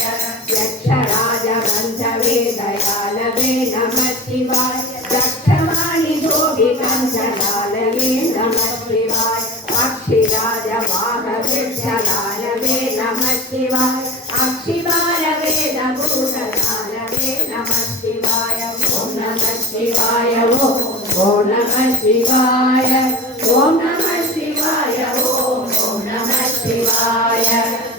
यक्षराजबन्धवे दयालवे नमः शिवाय दक्षवाणि जोगिकञ्चलालवे नमः शिवाय अक्षिराजवाहवृक्षलालवे नमः शिवाय अक्षिवालवेदभूतलालवे नमः शिवाय ओम नमः शिवाय ओम नमः शिवाय ओम नमः शिवाय ओम नमः शिवाय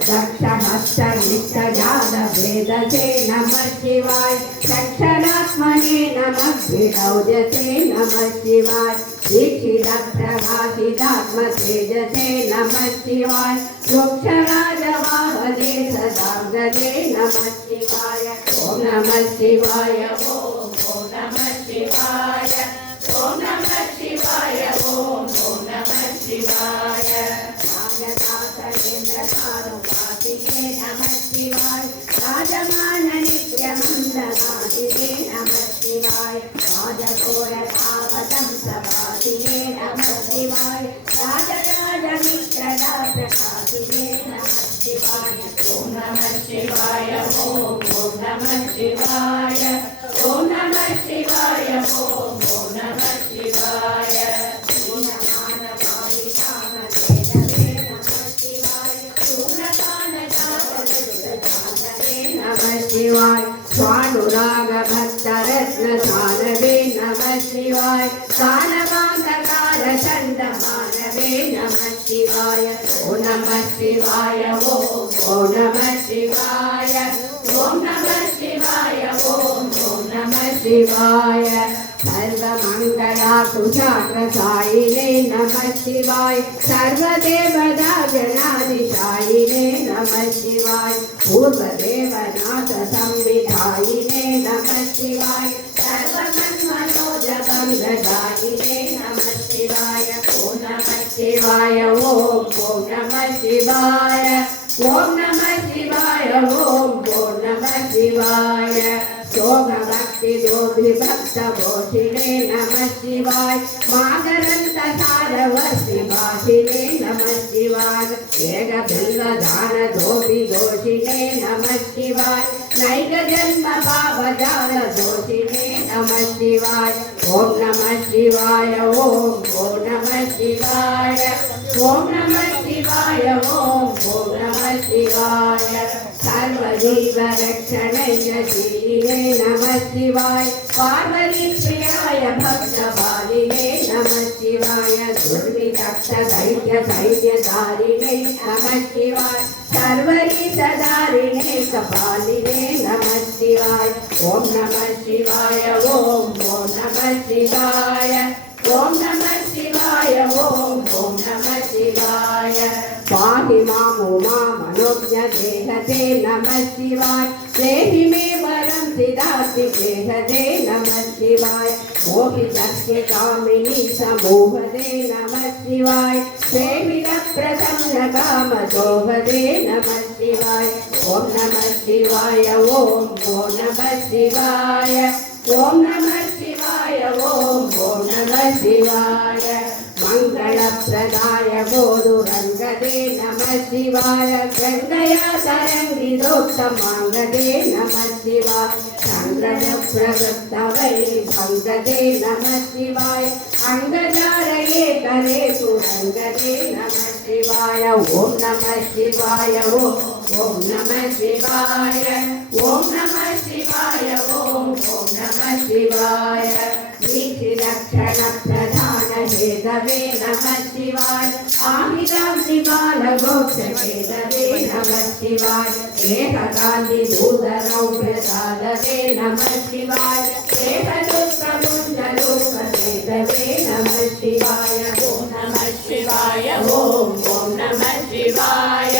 दक्षहस्तनिष्ठजातवेदसे नमः शिवाय दक्षरात्मने नमः विनौजसे नमः शिवाय दीक्षितप्रभासितात्मतेजसे नमः शिवाय वृक्षराजवाहने सदांगदे नमः शिवाय ओम नमः शिवाय ओम नमः शिवाय ओम नमः शिवाय ओम नमः शिवाय राजदासरेन्द्रकारुवासिने नमः शिवाय राजमाननित्यमन्दनादिने नमः शिवाय राजघोरतावतंसवासिने नमः शिवाय राजराजमित्रदाप्रकाशिने नमः शिवाय ओम नमः शिवाय ओम नमः शिवाय ओम नमः शिवाय ओम नमः शिवाय नमः शिवाय स्वानुराग भक्तरत्न सानवे नमः शिवाय कानवांतकार चंड मानवे नमः शिवाय ओम नमः शिवाय ओम नमः शिवाय ओम नमः शिवाय ओम नमः शिवाय सर्वमंगला सुचाग्रसायिने नमः शिवाय सर्वदेवता जनादिशायिने नमः शिवाय पूर्वदेवनाथ संविधायिने नमः शिवाय सर्वमन्मनोजगंगदायिने नमः शिवाय ओम नमः शिवाय ओम नमः शिवाय ओम नमः शिवाय ओम नमः शिवाय भक्ति भक्त भोषिणे नमः शिवाय मागरंत सारवर्ति भाषिणे नमः शिवाय एक बिल्वदान धोबी दोषिणे नमः शिवाय नैक जन्म भावजाल दोषिणे नमः शिवाय ओम नमः शिवाय ओम नमः शिवाय ओम नमः शिवाय ओम नमः शिवाय सर्वजीव रक्षणयशीलिने नमः शिवाय पार्वती प्रियाय भक्तबालिने नमः शिवाय दुर्विदक्ष दैत्य दैत्यधारिणे नमः शिवाय सर्वरी सदारिणे कपालिने नमः शिवाय ओम नमः शिवाय ओम नमः शिवाय ओम नमः शिवाय ओम नमः शिवाय पाहि मां उमा मनोज्ञ देहते नमः शिवाय देहि मे वरं सिद्धास्ति देहते नमः शिवाय मोहितस्य कामिनी समूहते नमः शिवाय सेवित प्रसन्न कामदोहते नमः शिवाय ओम नमः शिवाय ओम नमः शिवाय ओम नमः शिवाय ओम नमः शिवाय मंगलप्रदाय गोरुरंगदे नमः शिवाय गंगया तरंगितोत्तमांगदे नमः शिवाय चंद्रप्रवृत्त वैभंगदे नमः शिवाय अंगजारये करे सुरंगदे नमः शिवाय ओम नमः शिवाय ओम नमः शिवाय ओम नमः शिवाय ओम नमः शिवाय लक्षण प्रधान हेतवे नमः शिवाय आमिराब्धि बालगोक्षकेतवे नमः शिवाय एककान्ति भूतरौभ्यसाधवे नमः शिवाय एकदुःखमुञ्जलोककेतवे नमः शिवाय ॐ नमः शिवाय ॐ नमः शिवाय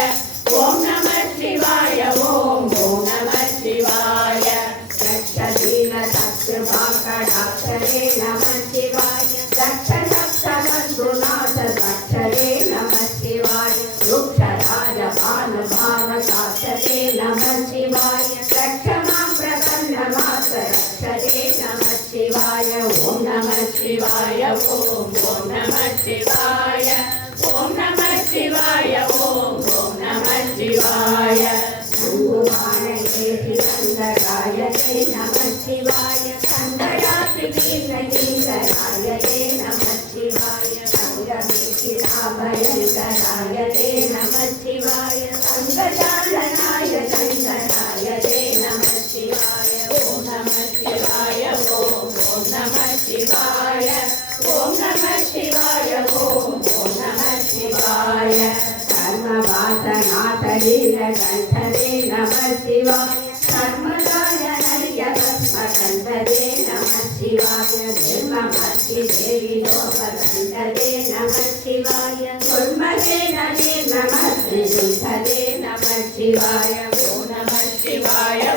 ॐ नमः शिवाय ॐ नमः शिवाय दक्षदीन सत्कृपाकटाक्षरे नमः शिवाय दक्ष सप्तबन्धुनाथ दक्षरे नमः शिवाय वृक्षराज भानुभावसाक्षरे नमः शिवाय रक्ष मां प्रसन्नमास रक्षरे नमः शिवाय ॐ नमः शिवाय ॐ नमः शिवाय ॐ नमः शिवाय ॐ नमः शिवाय नन्दराय नमः शिवाय सन्दरात्रिवीरनीकराय नमः शिवाय भयङ्कराय नमः शिवाय अङ्गजालनाय शङ्कराय नमः शिवाय ॐ नमः शिवाय ॐ नमः शिवाय ॐ नमः शिवाय ॐ नमः शिवाय कर्मवासनाथलीलकण्ठरे नमः शिवाय कर्मदाय नर्यभस्मकण्ठरे नमः शिवाय धर्ममर्तिदेवी लोककण्ठरे नमः शिवाय कुर्महे नरे नमः श्रीधरे नमः शिवाय ॐ नमः शिवाय ॐ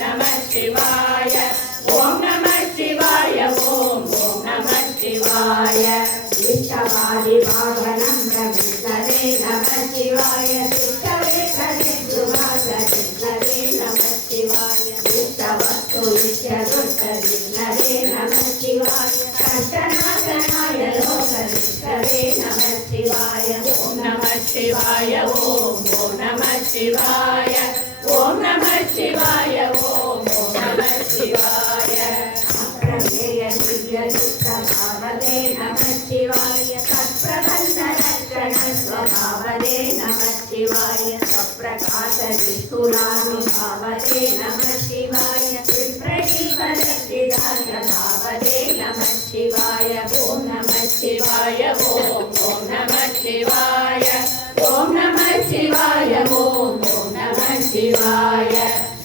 नमः शिवाय ॐ नमः शिवाय ॐ नमः शिवाय विश्ववादिवाहनं प्रविष्टरे नमः शिवाय शिष्टवे करे सुभाषरे नमः शिवाय विश्ववस्तु नित्यदुष्टरे नमः शिवाय कष्टनाशनाय लोकनिष्ठरे नमः शिवाय ॐ नमः शिवाय ॐ नमः शिवाय ॐ नमः शिवाय ॐ नमः शिवाय अप्रमेय दिव्ययुक्तभावदे नमः शिवाय सत्प्रबन्धरक्षणस्वभावदे नमः शिवाय सप्रकाशविस्तुलानुभावदे नमः शिवाय विप्रदीपदक्षिदार्यभावदे नमः शिवाय ॐ नमः शिवाय ॐ नमः शिवाय ॐ नमः शिवाय ॐ नमः शिवाय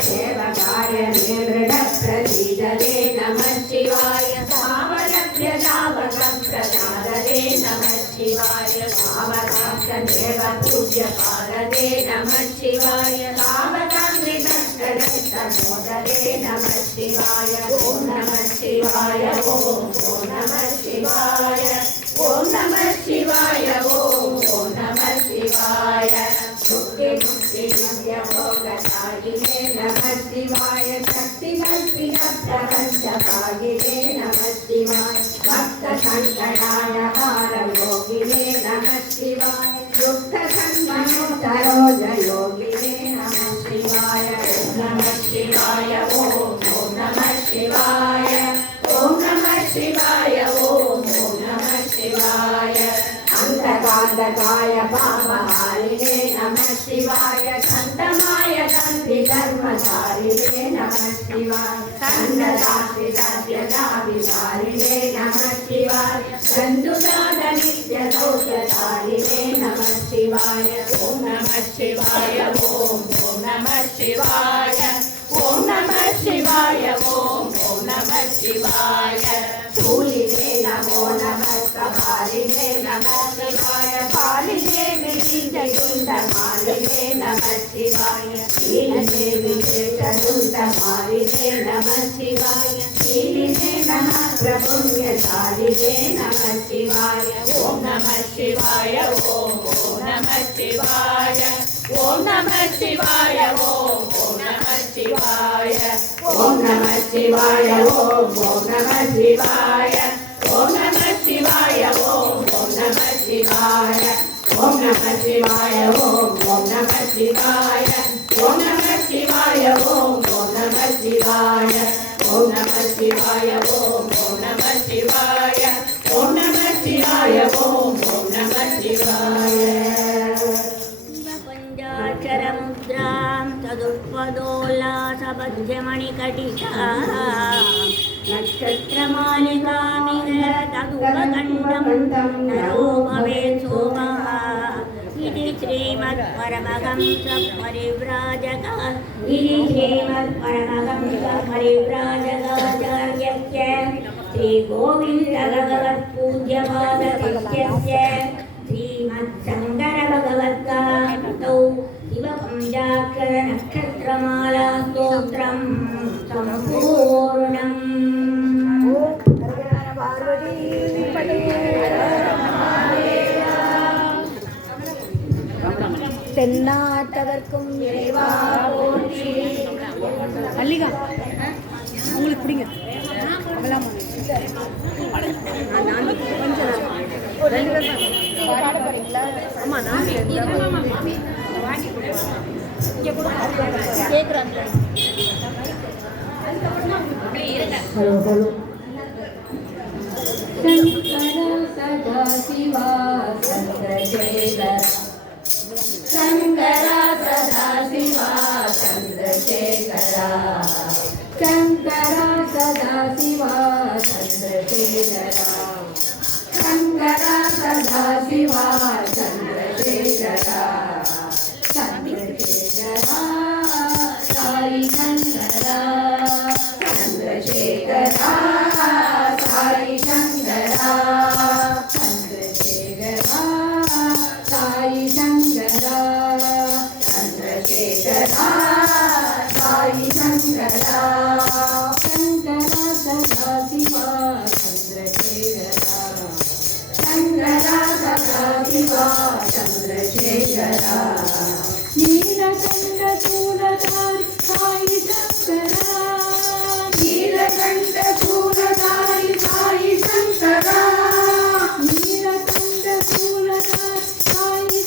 देवकाय निर्दप्रसीदरे नमः शिवाय भावरभ्यदावकप्रसादरे नमः शिवाय भावकाक्षदेवपूज्यपादरे नमः शिवाय भावकाङ्गिभक्तदत्तमोदरे नमः शिवाय ॐ नमः शिवाय ॐ नमः शिवाय ॐ नमः शिवाय ॐ नमः शिवाय मुक्तिमुक्तिमुक्त्यमोक्षदायिने नमः शिवाय शक्तिकल्पितप्रपञ्चकारिणे नमः शिवाय भक्तसङ्कटाय हारयोगिने नमः शिवाय युक्तसन्मनोसरोजयोगिने नमः शिवाय नमः शिवाय ॐ नमः शिवाय ॐ नमः शिवाय ॐ नमः शिवाय अन्तकान्तकाय पापहारिणे नमः शिवाय छन्दमाय तन्त्रिधर्मचारिणे नमः शिवाय छन्ददात्रिदात्यदाविचारिणे नमः शिवाय बन्धुनाथनित्यसौख्यचारिणे नमः शिवाय ॐ नमः शिवाय ॐ नमः शिवाय ॐ नमः शिवाय ॐ नमः शिवाय शूलिने नमो नमः कपालिने नमः शिवाय पालिने विजितयुण्डमालिने नमः शिवाय शीलिने विशेषयुण्डमालिने नमः शिवाय शीलिने नमः प्रपुण्यशालिने नमः शिवाय ॐ नमः शिवाय ॐ नमः शिवाय ॐ नमः शिवाय ॐ नमः शिवाय ॐ नमः शिवाय ॐ नमः शिवाय ॐ नमः शिवाय ॐ नमः शिवाय ॐ नमः शिवाय ॐ नमः शिवाय ॐ नमः शिवाय ॐ नमः शिवाय ॐ नमः शिवाय ॐ नमः शिवाय ॐ नमः शिवाय ॐ नमः शिवाय पञ्चाक्षरमुद्रां तदुत्पदोल्लासबध्यमणिकटिका नक्षत्रमालिकामिह तदुपकण्ठं नरो भवेत् सोमः इति श्रीमत्परमहंसपरिव्राजकः श्रीमत्परमहंसपरिव्राजकाचार्यस्य श्रीगोविन्दभगवत्पूज्यपादशिष्यस्य श्रीमत्शङ्करभगवत्पादौ शिवपञ्चाक्षरनक्षत्रमाला स्तोत्रं सम्पूर्णम्. தென்னாட்டவர்க்கும் இறைவா போற்றி. மல்லிகா உங்களுக்கு பிடிங்க அவலாம் ஆமா நான் கேட்குறாங்க. शंकरा सदाशिवा चंद्रशेखरा शंकरा सदाशिवा चंद्रशेखरा शंकरा सदाशिवा चंद्रशेखरा चंद्रशेखरा साई शंकरा चंद्रशेखरा साई शंकरा चंद्रशेखरा साई शंकरा चंद्रशेखरा साई शंकरा शंकरा सदाशिवा चंद्रशेखरा शंकरा सदाशिवा चंद्रशेखरा नीलकंठ चूड़धारी साई शंकरा नीलकंठ चूड़धारी साई शंकरा नीलकंठ चूड़धारी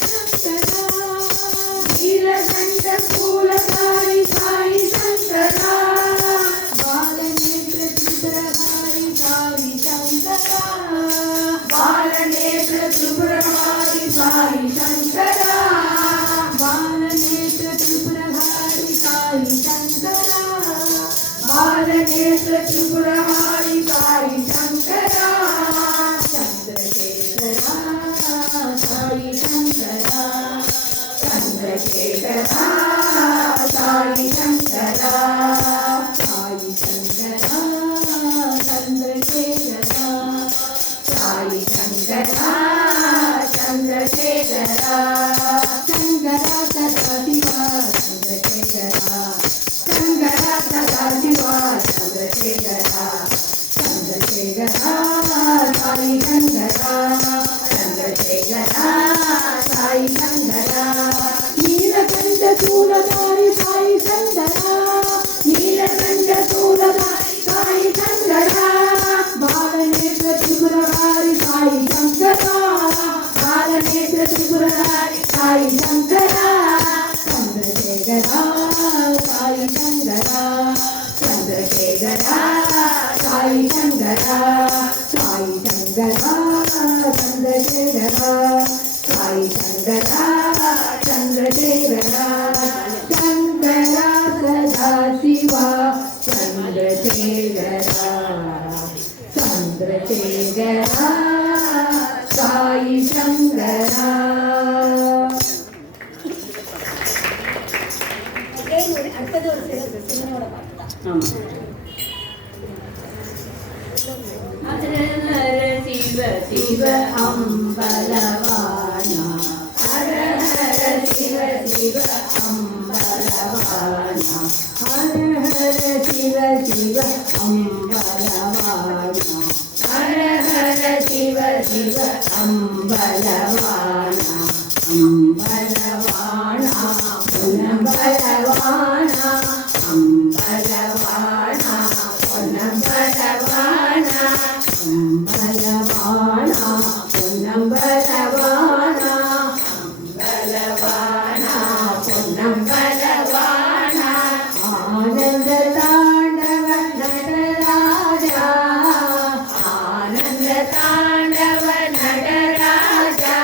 नीलकंठ शूलधारी साई शंकरा बालनेत्र त्रिपुरहारी साई शंकरा बालनेत्र त्रिपुरहारी साई शंकरा बालनेत्र त्रिपुरहारी साई शंकरा बालनेत्र त्रिपुरहारी साई शंकरा चंद्रशेखरा साई शंकरा चंद्रशेखरा साई शंकरा साई शंकरा चंद्रशेखरा साई शंकरा चंद्रशेखरा शंकरा सदाशिवा चंद्रशेखरा शंकरा सदाशिवा चंद्रशेखरा चंद्रशेखरा साई शंकरा चंद्रशेखरा साई शंकरा नीलकंठ चूड़धारी साई शंकरा नीलकंठ चूड़धारी साई शंकरा बालनेत्र त्रिपुरहारी साई शंकरा बालनेत्र त्रिपुरहारी साई शंकरा चंद्रशेखरा साई शंकरा चंद्रशेखरा साई शंकरा साई शंकरा चंद्रशेखरा साई शंकरा चंद्रशेखरा शंकरा सदाशिवा चंद्रशेखरा चंद्रशेखरा साई शंकरा. அடுத்தது ஒரு சிவனோட பாட்டு தான். हर हर शिव शिव अम्बलवाना हर हर शिव शिव अम्बलवाना हर हर शिव शिव अम्बलवाना हर हर शिव शिव अम्बलवाना अम्बलवाना पुनम्बलवाना अम्बलवाना पुनम्बलवाना अम्बलवाना पुनम्बलवाना अम्बलवाना पुनम्बलवाना आनंद तांडव नटराजा आनंद तांडव नटराजा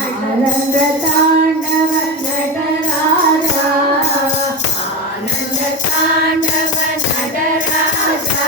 आनंद तांडव नटराजा आनंद तांडव नटराजा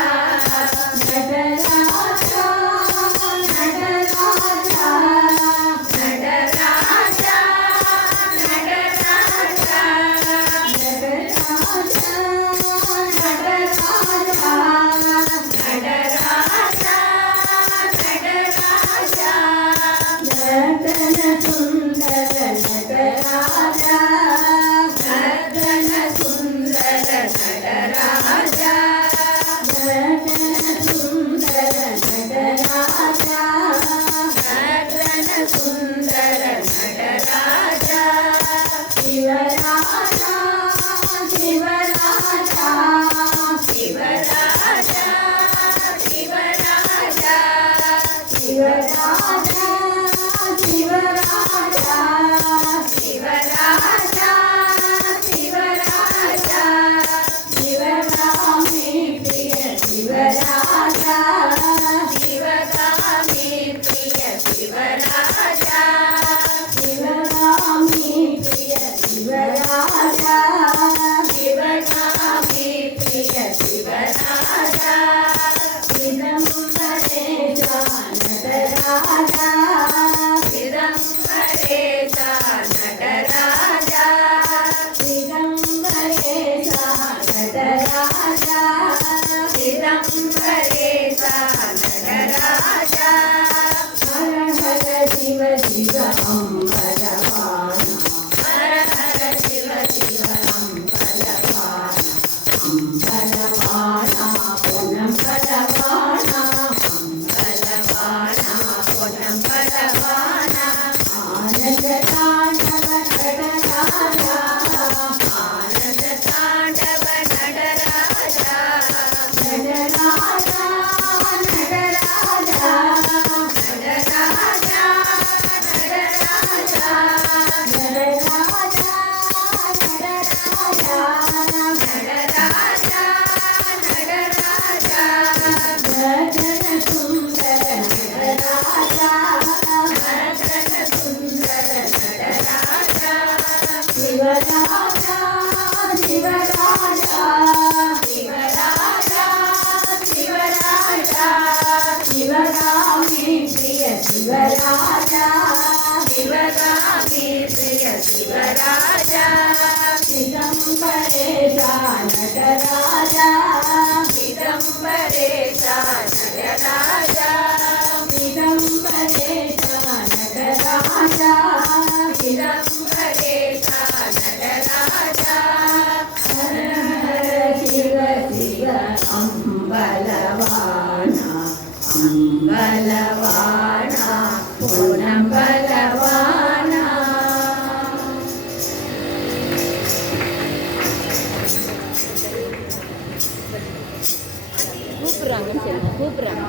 கூப்பிடுறாங்கன்னு சொல்லுங்க, கூப்பிடுறாங்க.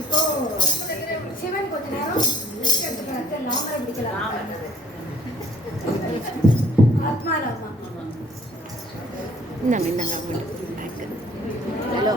இப்போ சிவன் கொஞ்ச நேரம் லாங்கரை பிடிக்கலாம். ஆத்மாராமா இந்தாங்க இந்தாங்க அவங்களுக்கு ஹலோ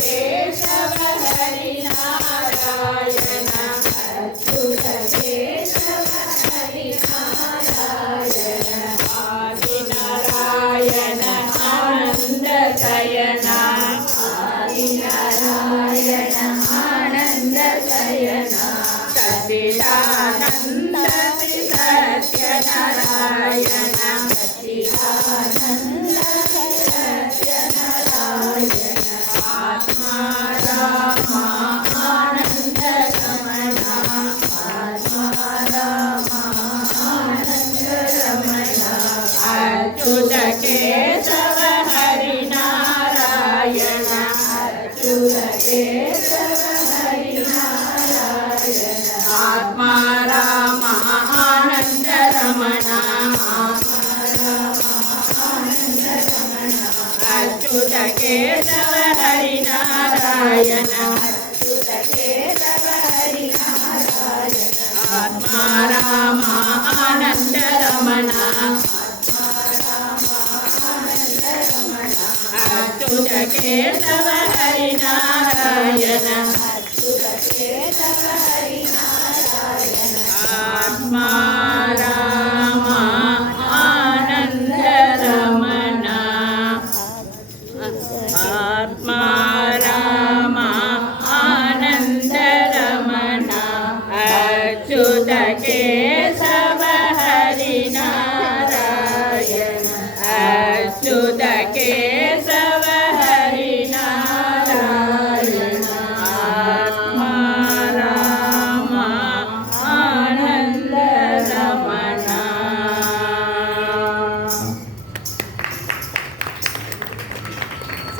Jai हरिनारायण अच्युत केशव हरिनारायण आदिनारायण आनन्दशयना आदिनारायण आनन्दशयना सच्चिदानन्द श्री सत्यनारायण सच्चिदानन्द श्री सत्यनारायण आत्मा रामा आनन्द रमणा आत्मा रामा आनन्द रमणा अच्युत केशव हरिनारायण अच्युत केशव हरिनारायण आत्मा रामा आनन्द रमणा आत्मा रामा आनन्द रमणा अच्युत केशव हरिनारायण अच्युत केशव हरिनारायण आत्मा रामा आनन्द रमणा आत्मा रामा आनन्द रमणा अच्युत केशव हरिनारायण अच्युत केशव हरिनारायण आत्मा रामा आनन्द रमणा आत्मा रामा आनन्द रमणा अच्युत केशव हरिनारायण अच्युत केशव हरिनारायण आत्मा रामा आनन्द रमणा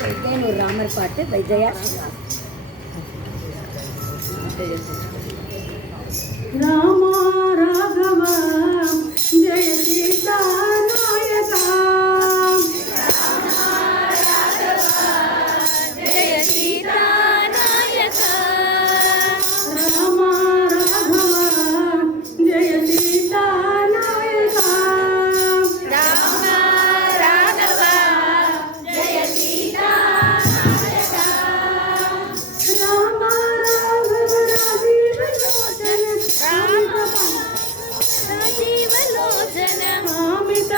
again ஒரு ராமர் பாட்டு by ஜெயா रामा राघव जय सीता नायका जय सीतानायका रामा राघव जय सीता नायका राम राघव जय सीतानायका रामा राघव राजीव लोचन राजीवलोचन कामित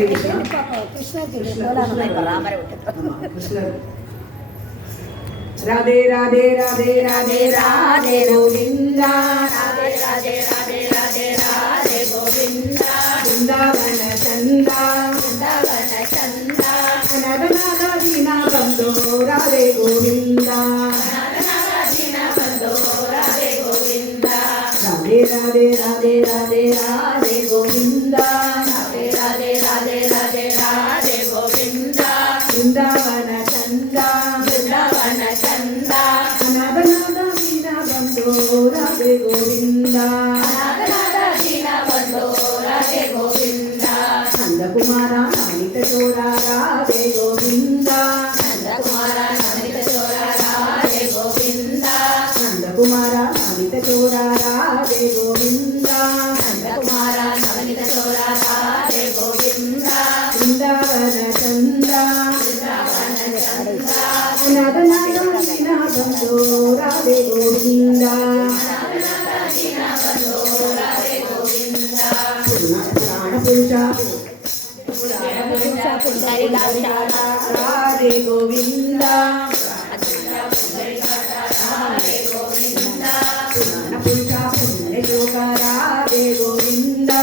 ஹரே கிருஷ்ணா. கிருஷ்ணருக்கு போலாம் ராமரை விட்டு ஆமா, கிருஷ்ணர். ராதே ராதே ராதே ராதே ராதே கோவிந்தா, ராதே ராதே ராதே ராதே ராதே கோவிந்தா, பிருந்தாவன சந்தா, பிருந்தாவன சந்தா, அநாதநாத தீனா பந்தோ ராதே கோவிந்தா, நாதநாதீன பந்தோ ராதே கோவிந்தா, ராதே ராதே ராதே ராதே ராதே கோவிந்தா, ராதே ராதே ராதே ராதே ராதே கோவிந்தா, பிருந்தாவன சந்தா, பிருந்தாவன சந்தா, அநாதநாத தீனா பந்தோ ராதே கோவிந்தா, நாதநாதீன பந்தோ ராதே கோவிந்தா, நந்தகுமாரா நவனித சோடா ராதே கோவிந்தா, நந்தகுமாரா நமித சோரா ராதே கோவிந்தா, நந்தகுமாரா நவனித சோடா ராதே கோவிந்தா, நந்தகுமாரா நவனித சோரா ராதே கோவிந்தா, பிருந்தாவன சந்தா, அநாதநாத தீனா பந்தோ ராதே கோவிந்தா, புராண புருஷா ராதே கோவிந்தா, புராண புருஷா புண்ணிய யோகா ராதே கோவிந்தா,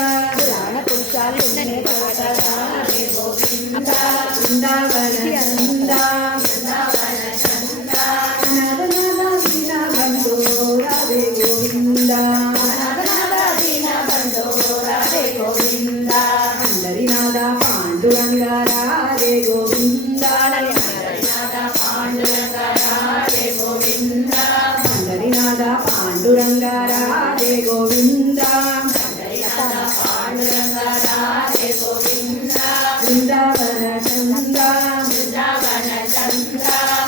பிருந்தாவன சந்தா, அநாதநாத தீனா பந்தோ ராதே கோவிந்தா, பண்டரிநாத பாண்டுரங்க ராதே கோவிந்தா, பண்டரிநாத பாண்டுரங்க ராதே கோவிந்தா, பிருந்தாவன சந்தா,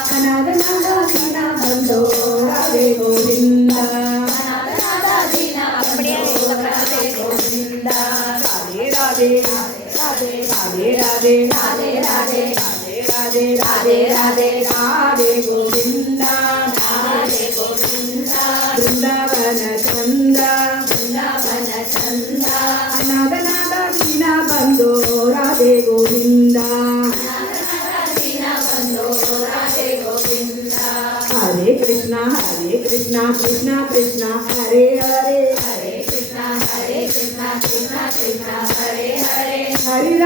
அநாதநாத தீனா பந்தோ ராதே கோவிந்தா, ராதே ராதே ராதே ராதே ராதே ராதே ராதே ராதே ராதே கோவிந்தா, பிருந்தாவன சந்தா, அநாதநாத தீனா பந்தோ ராதே கோவிந்தா, ஹரே கிருஷ்ணா கிருஷ்ணா கிருஷ்ணா ஹரே ஹரே, ஹரே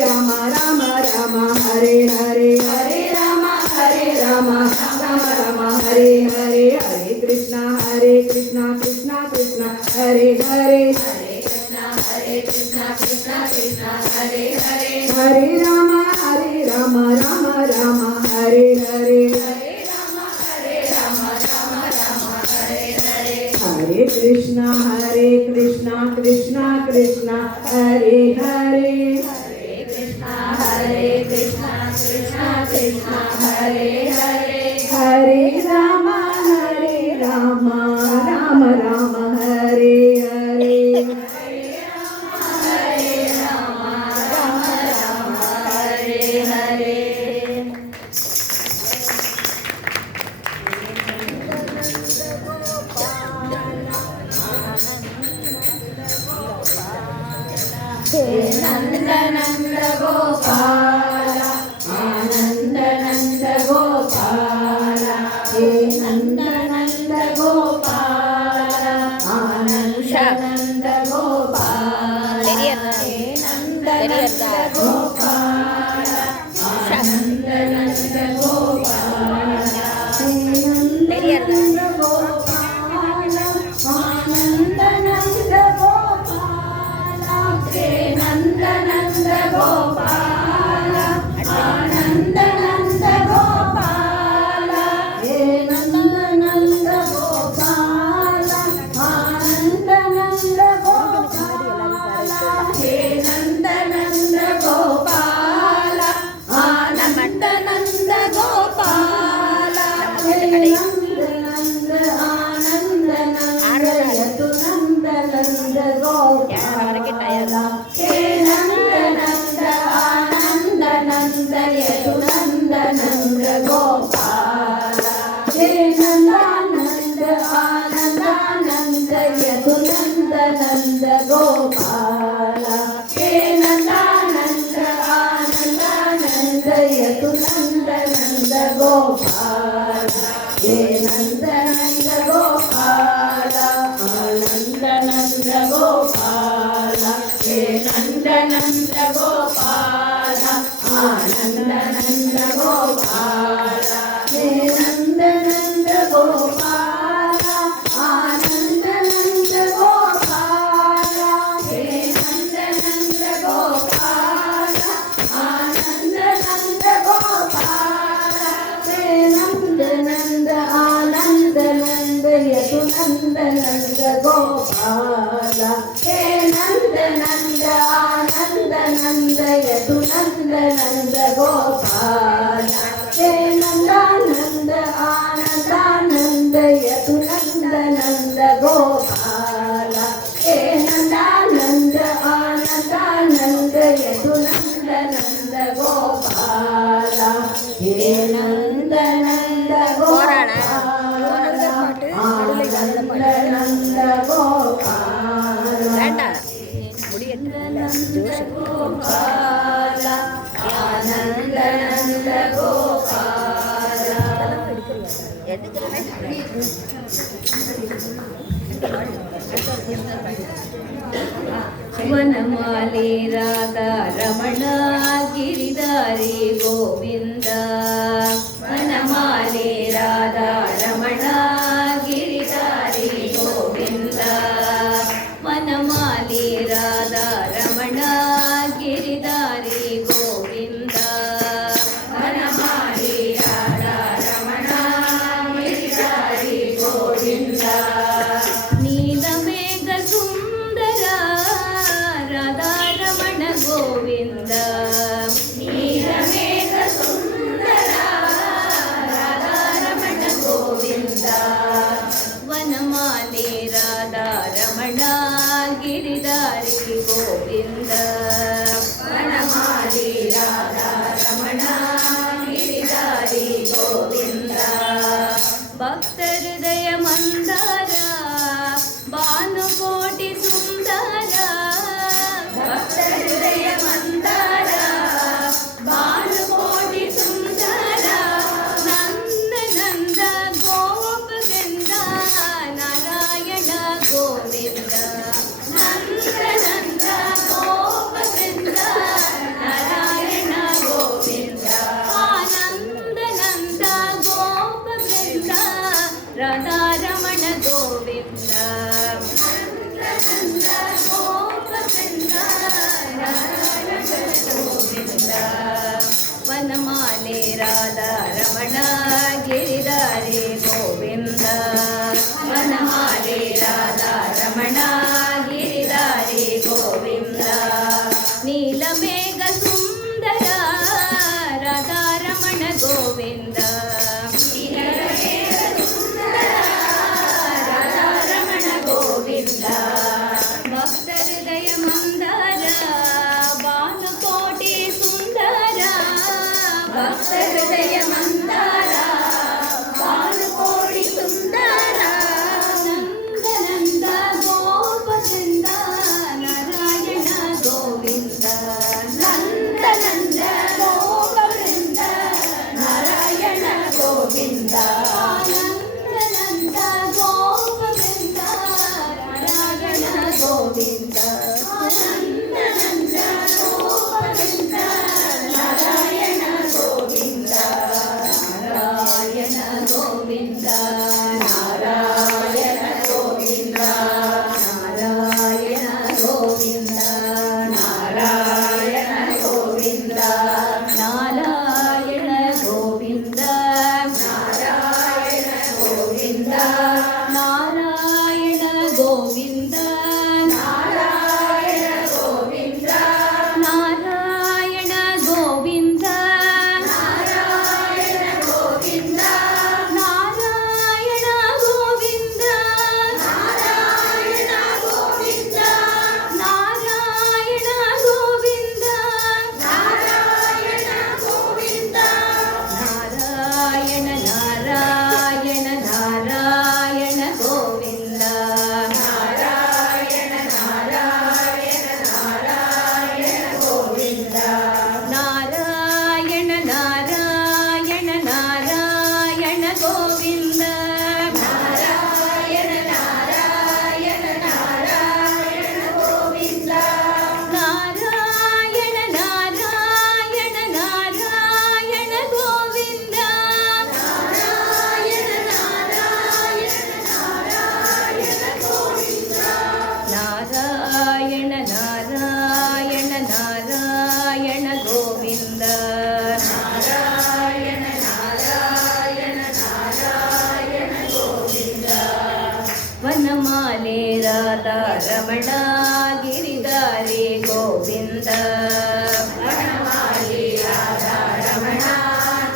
ராம ராம ராம ஹரே ஹரே, ஹரே ராம ராம ராம ஹரே ஹரே, ஹரே கிருஷ்ணா கிருஷ்ணா கிருஷ்ணா ஹரே ஹரே, ஹரே ராம ராம ராம ஹரே ஹரே, ஹரே கிருஷ்ணா கிருஷ்ணா கிருஷ்ணா ஹரே ஹரே, ஹரே ராம ராம ராம ஹரே ஹரே, நந்த நந்த கோபால ஆனந்த நந்த கோபால ஹே நந்த நந்த கோபால ஆனந்த நந்த கோபால ஹே நந்த நந்த கோபால ஆனந்த நந்த கோபால ஹே நந்த நந்த கோபால ஆனந்த நந்த கோபால ஹே நந்த நந்த கோபால ஆனந்த நந்த கோபால ஹே நந்த நந்த கோபால ஆனந்த நந்த கோபால ஹே நந்த நந்த கோபால नंद गोपाल आनंद नंद गोपाल हे नंद नंद गोपाल आनंद नंद गोपाल हे नंद नंद गोपाल आनंद नंद गोपाल हे नंद नंद आनंद नंद यदु नंद नंद गोपाल हे नंद नंद आनंद नंद यदु नंद नंद गोपाल हे नंदानंद आनंदानंद यदु नंद नंद गोपाल हे नंदानंद आनंदानंद यदु नंद नंद गोपाल हे नंद नंद गोपाल आनंद नंद गोपाल வேண்டாம் முடியல ஜோஷ் गोपाल आनंद नंद गोपाल वनमाली राधा रमण गिरिधारी गोविंद वनमाली राधा रमण गिरिधारी गोविंद वनमाली राधा रमण गिरिधारी गोविंद वनमाली राधा रमण गिरिधारी गोविंद नीलमेघ सुंदर राधा रमण गोविंद नीलमेघ सुंदर राधा रमण गोविंद वनमाली राधा रमण गिरिधारी गोविंद वनमाली राधा रमण गिरिधारी गोविंद भक्त हृदय मंदार भानुकोटि सुंदर भक्त हृदय मंदार भानुकोटि सुंदर नंद नंद गोप वृंद नारायण गोविंद नंद नंद गोप वृंद नारायण गोविंद आनंद नंद गोप वृंद राधा रमण गोविंद नंद गोप वृंद नारायण गोविंद वनमाले राधा रमण गिरिधारी गोविंद वनमाले राधा रमण गिरिधारी गोविंद नीलमेघ सुंदर राधा रमण गोविंद नीलमेघ सुंदर राधा रमण गोविंद भक्त हृदय मंदर भानुकोटि सुंदर भक्त हृदय मंदर भानुकोटि सुंदर नंद नंद गोप वृंद नारायण गोविंद नंद नंद गोप वृंद नारायण गोविंद नंद नंद गोप वृंद नारायण गोविंद नंद नंद गोप वृंद नारायण गोविंद नारायण गोविंद नारायण गोविंद नारायण गोविंद नारायण ಗಿರಿಧಾರಿ ಗೋವಿಂದ ವನಮಾಲಿ ರಾಧಾರಮಣ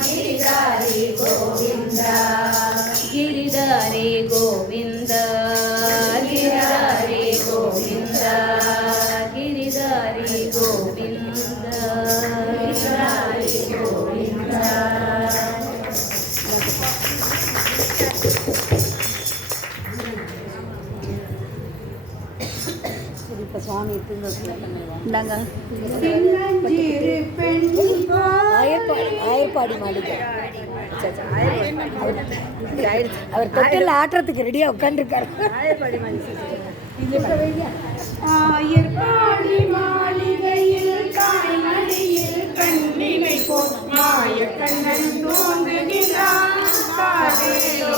ಗಿರಿಧಾರಿ ಗೋವಿಂದ ಗಿರಿಧಾರಿ ಗೋವಿಂದ ಗಿರಿಧಾರಿ ಗೋವಿಂದ ಗಿರಿಧಾರಿ ಗೋವಿಂದ ಗಿರಿಧಾರಿ ಗೋವಿಂದ இப்போ சுவாமி இந்தாங்க சின்னஞ்சிறு பெண் ஆயர்பாடி மாளிகை. அவர் தொட்டில் ஆட்டுறதுக்கு ரெடியாக உட்காந்துருக்காரு. ஆயர்பாடி மாளிகை. ஆயர்பாடி மாளிகையில் தாய்மடியில் கண்ணினை போல் மாயக்கண்ணன் தோன்றுகிறான் பாடேலோ.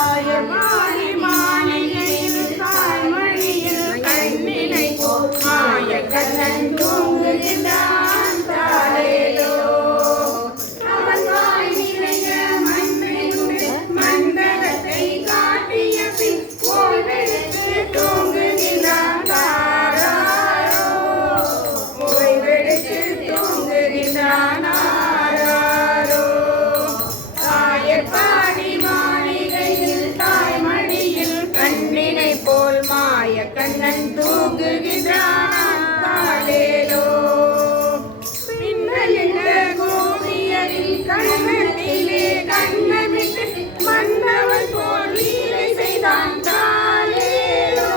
ஆயர்பாடி மாளிகையில் தாய்மடியில் கண்ணினை போல் மாயக்கண்ணன் தோன்றுகிறான் பாடேலோ. அவன் வாய் நிறைய மண்ணையுண்டு மண்டலத்தை காட்டிய பின் ஓய்வெடுத்து தூங்குகிறான் தாராரோ. ஓய்வெடுத்து தூங்குகிறான் ஆராரோ. ஆயர்பாடி மாளிகையில் தாய்மடியில் கண்ணினை போல் மாய கண்ணன் தூங்குகிறான் காலேலோ. பின்னலிட்ட கோபியரில் கண்ணத்திலே கண்ணமிட்டு மன்னவன் போல் லீலை செய்தான் தாலேலோ.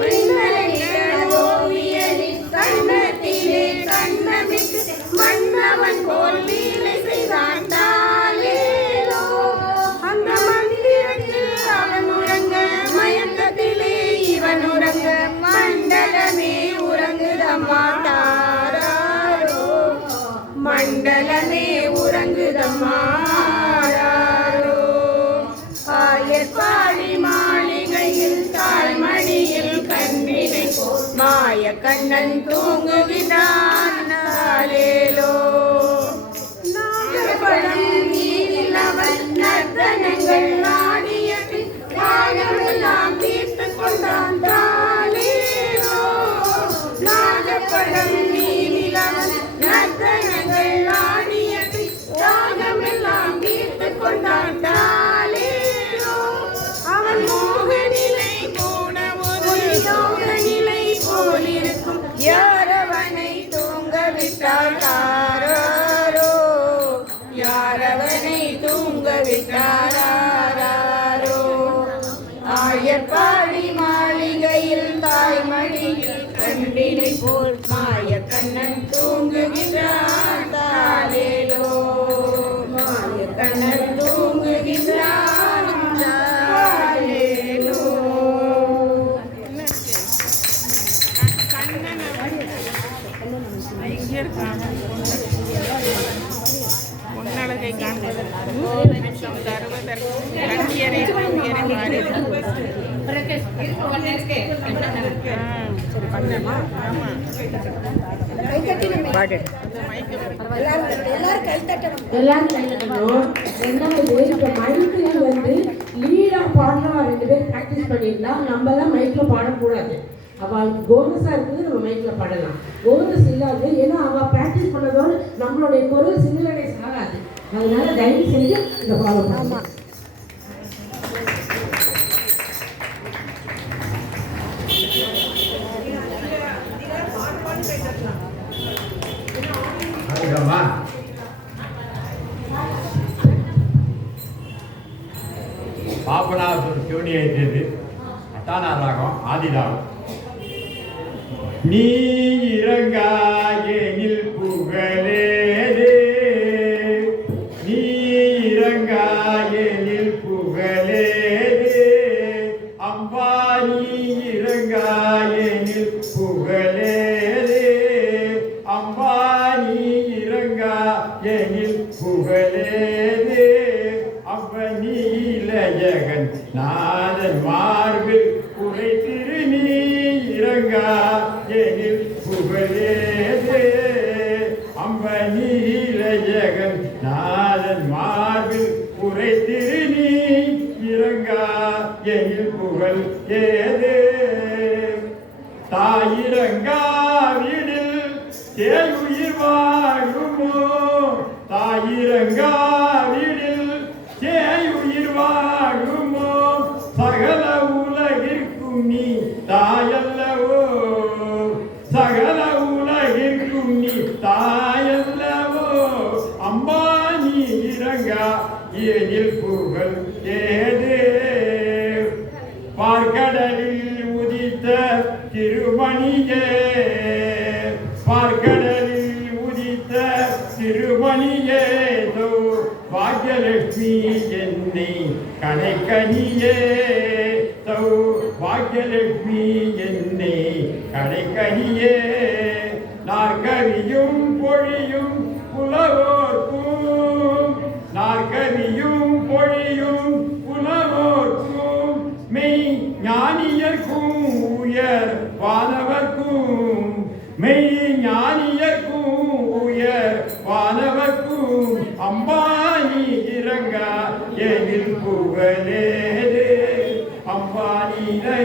பின்னலிட்ட கோபியரில் கண்ணத்திலே கண்ணமிட்டு மன்னவன் போல் லீலை செய்தான் தாலேலோ. அந்த மந்திரத்தில் அவன் உறங்க மயக்கத்திலே இவன் உறங்க மண்டலமே உறங்குதம்மா தாராரோ. மண்டலமே உறங்குதம்மா தாராரோ. ஆயர்பாடி மாளிகையில் தாய்மடியில் கண்ணினை போல் மாய கண்ணன் தூங்குகிறான் தாலேலோ. நாகப்பழம் நீரில் அவன் நர்த்தனங்கள் ஆடிய பின் ராகமெல்லாம் தீர்த்து கொண்டான் தாலேலோ. நாகப்பழம் நீரில் அவன் நர்த்தனங்கள் ஆடிய பின் ராகமெல்லாம் தீர்த்து கொண்டான் தாலேலோ. அவன் மோக நிலை போன ஒரு யோக நிலை போலிருக்கும் யாரவனை தூங்க விட்டார் தாராரோ. யாரவனை தூங்க விட்டாராரோ. ஆயர்பாடி மாளிகையில் தாய்மடியில் கண்டினை போல் மாய கண்ணன் தூங்குகிறான் தாலேலோ. மாய கண்ணன் தூங்குகிறான் தாலேலோ. பொன்னழகை காண்பதற்கு தருவதற்கு கண்ணியரை எல்லாரும் கை தட்டணும். எல்லாரும் கையிலணும். ரெண்டாவது இப்போ மைக்கில் வந்து லீடாக பாடலாம் 2 பேர் ப்ராக்டிஸ் பண்ணியிருந்தா நம்ம தான் மைக்கில் பாடக்கூடாது. அவளுக்கு போனஸாக இருக்குது, நம்ம மைக்கில் பாடலாம். போனஸ் இல்லாது, ஏன்னா அவள் ப்ராக்டிஸ் பண்ணதோடு நம்மளுடைய குரல் சிமிலரைஸ் ஆகாது. அதனால தயவு செஞ்சு இதை ஃபாலோ பண்ணலாம். பாபநாசம் சிவனியது அட்டானா ராகம் ஆதிராகம். நீ இறங்காயெனில் புகழேதே, நீ இறங்காயெனில் புகழேதே, அம்பா நீ இறங்காயெனில் புகழேதே, அம்பா நீ இறங்காயெனில் புகழேதே, நீலயகன் நாதன் மார்பில் உரை திரு நீ இறங்கா எனில் புகழேதே, அம்ப நீலயகன் நாதன் மார்பில் உரை திரு நீ இறங்கா எனில் புகழ் ஏதே. தாயிரங்காவிடில் தேயுயிர் வாழுமோ தாயிரங்காவிடில் தேயுயிர் வாழுமோ சகல உலகிற்கும் நீ தாயல்லவோ சகல உலகிற்கும் நீ தாயல்லவோ அம்மா நீ இறங்கா ஏனில் புகழ் ஏது பார்க்கடலில் உதித்த திருமணியே பார்க்கடலில் உதித்த திருமணியே தோ பாக்யலட்சுமி என்னை கடைக்கனியே தௌ பாக்யலட்சுமி என்னை கடைக்கனியே நாற்கரியும் பொழியும் புலவோர்க்கும் நாற்கரியும் பொழியும் புலவோர்க்கும் மெய் ஞானியர்க்கும் உயர் வானவர்க்கும் மெய் ஞானியர்க்கும் உயர் வானவர்க்கும் அம்பானி இறங்கா எதில் புகழேது அம்பானியை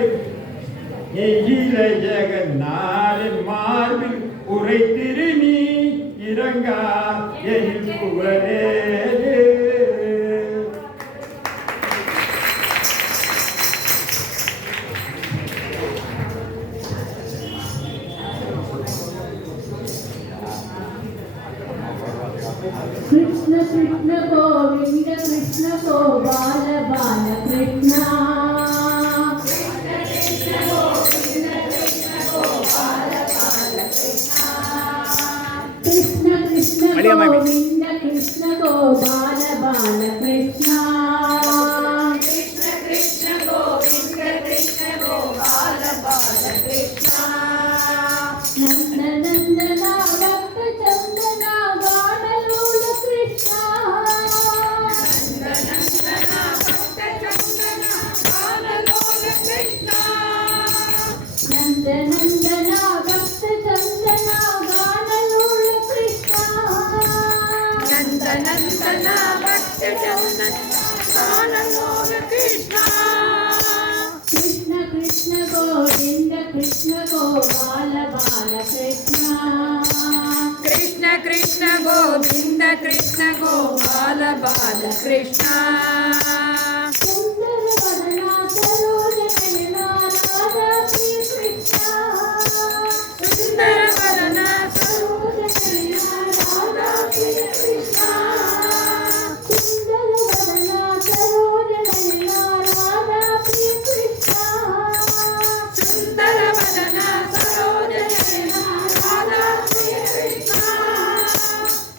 எயில ஜெகநாதன் மார்பில் உரைத்திரு நீ இறங்கா எதில் புகழேது. कृष्ण कृष्ण गोविंद कृष्ण गोपाल बाल कृष्ण कृष्ण कृष्ण गोविंद कृष्ण गोपाल बाल कृष्ण कृष्ण गोविंद कृष्ण गोपाल बाल कृष्ण नंद नंदना भक्त चंदना गानलोल कृष्ण नंद नंदना भक्त चंदना गानलोल कृष्ण नंद नंदना भक्त चंदना गानलोल कृष्ण नंद नंदना भक्त चंदना गानलोल कृष्ण कृष्ण कृष्ण गोविंद कृष्ण गोपाल बाल कृष्ण कृष्ण कृष्ण गोविंद कृष्ण गोपाल बाल कृष्ण सुंदर वदना सरोज नयना राधा श्री कृष्ण सुंदर वदना सरोज नयना राधा श्री कृष्ण सुंदर वदना सरोज नयना राधा श्री कृष्ण सुंदर वदना सरोज नयना राधा श्री कृष्ण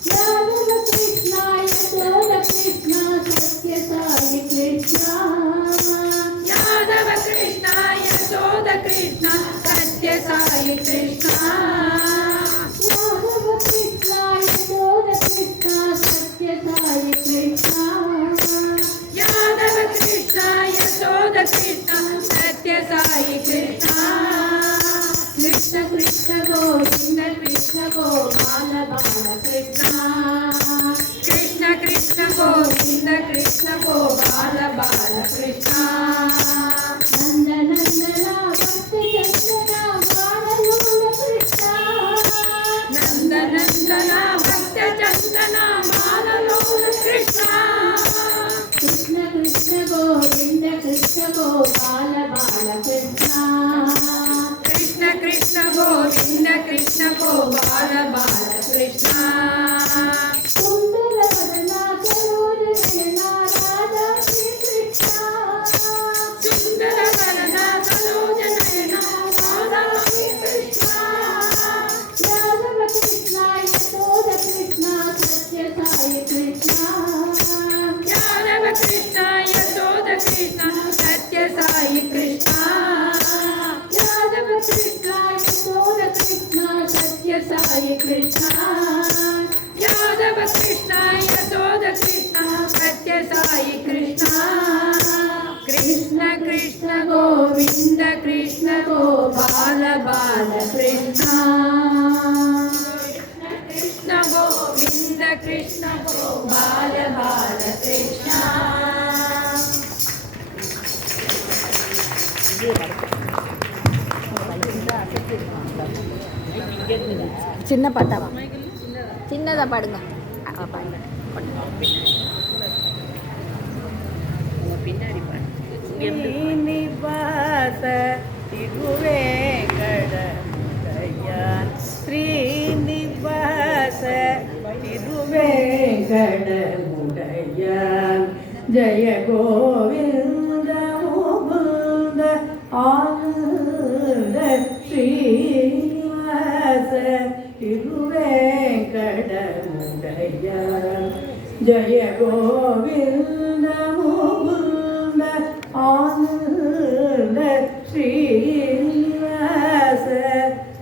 यादव कृष्ण यशोद कृष्ण सत्य साई कृष्ण यादव कृष्ण यशोद कृष्ण सत्य साई कृष्ण यादव कृष्ण यशोद कृष्ण सत्य साई कृष्ण यादव कृष्ण यशोद कृष्ण सत्य साई कृष्ण कृष्ण कृष्ण गोविंद कृष्ण गोपाल बाल कृष्ण कृष्ण कृष्ण गोविंद कृष्ण गोपाल बाल कृष्ण नंद नंदना भक्त चंदना गानलोल कृष्ण नंद नंदना भक्त चंदना गानलोल कृष्ण कृष्ण कृष्ण गोविंद कृष्ण गोपाल बाल कृष्ण कृष्ण कृष्ण गोविंद कृष्ण गोपाल बाल कृष्ण सुंदर वदना सरोज नयना राधा श्री कृष्ण सुंदर वदना सरोज नयना राधा श्री कृष्ण यादव कृष्ण यशोद कृष्ण सत्य साई कृष्ण यादव कृष्ण यशोद कृष्ण सत्य साई कृष्ण यादव कृष्ण यशोद कृष्ण सत्य साई कृष्ण यादव कृष्ण यशोद कृष्ण सत्य साई कृष्ण कृष्ण कृष्ण गोविंद कृष्ण गोपाल बाल कृष्ण कृष्ण गोविंद कृष्ण गोपाल बाल कृष्ण Thank you. சின்ன பாட்டாவா? சின்னதாக பாடுங்க. பாடுங்க. பின்னாடி பாடு. ஸ்ரீனிவாச திருவேங்கடமுடையான் ஸ்ரீனிவாச திருவேங்கடமுடையான் ஜய கோவிந்த முகுந்த ஆனந்த ஸ்ரீனிவாச திருவேங்கடமுடையான் ஜய கோவிந்த முகுந்த ஆனந்த ஸ்ரீனிவாச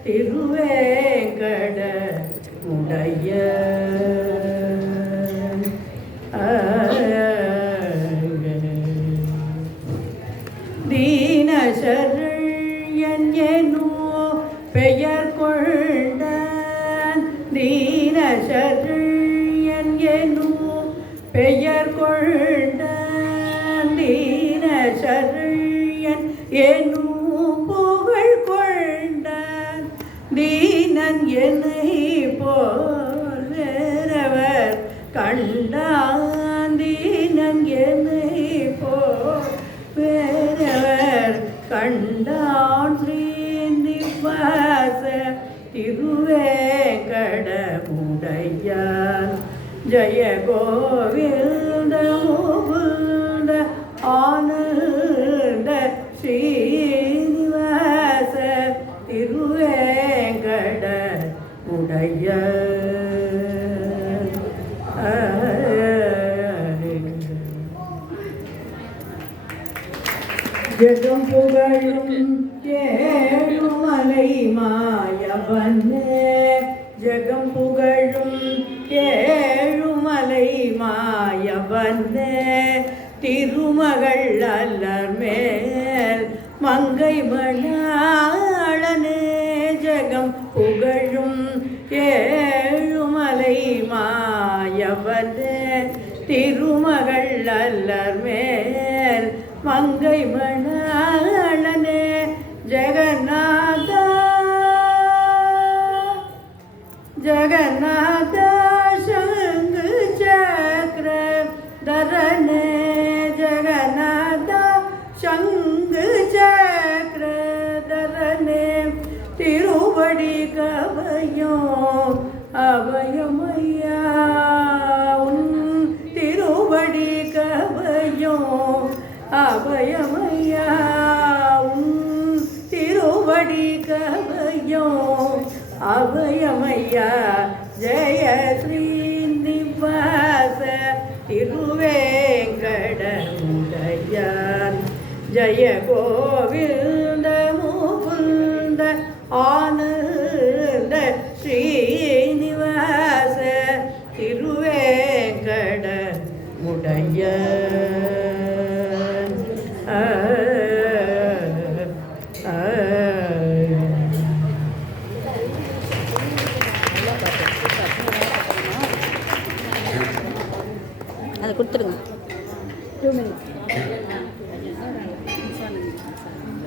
திருவேங்கட உடைய தீனசரண்யன் என்னோ பெயர் கொண்டான் தீனசரண்யன் என்னோ பெயர் கொண்டான் தீனசரண்யன் என்னும் புகழ் கொண்டான் தீனன் என்னை போல் வேறவர் கண்டான் தீனன் என்னை போல் வேறவர் கண்டான் ஸ்ரீனிவாச திருவேங்கடமுடையான் ஜய கோவிந்த முகுந்த ஆனந்த ஸ்ரீனிவாச திருவேங்கட உடையான் ஜகம் புகழும் ஏழுமலை மாயவனே ஜகம் புகழும் ஏழுமலை மாயவனே திருமகள் அல்லர் மேல் மங்கை மணாளனே ஜகம் புகழும் ஏழுமலை மாயவனே திருமகள் அல்லர் மேல் மங்கை மணாளனே ஜெகநாத ஜெகநாத சங்கு சக்கர தரனே ஜெகநாத சங்கு சக்கர தரனே திருவடி கவையோ அபயமையா உன் திருவடி கவையோ அபயமையா உன் திருவடி கவையோ அபயமையா ஜெய ஸ்ரீனிவாச திருவேங்கடமுடையான் ஜய கோவிந்த முகுந்த ஆனந்த ஸ்ரீனிவாச திருவேங்கடமுடையான் அதை கொடுத்துருங்க. 2 minutes.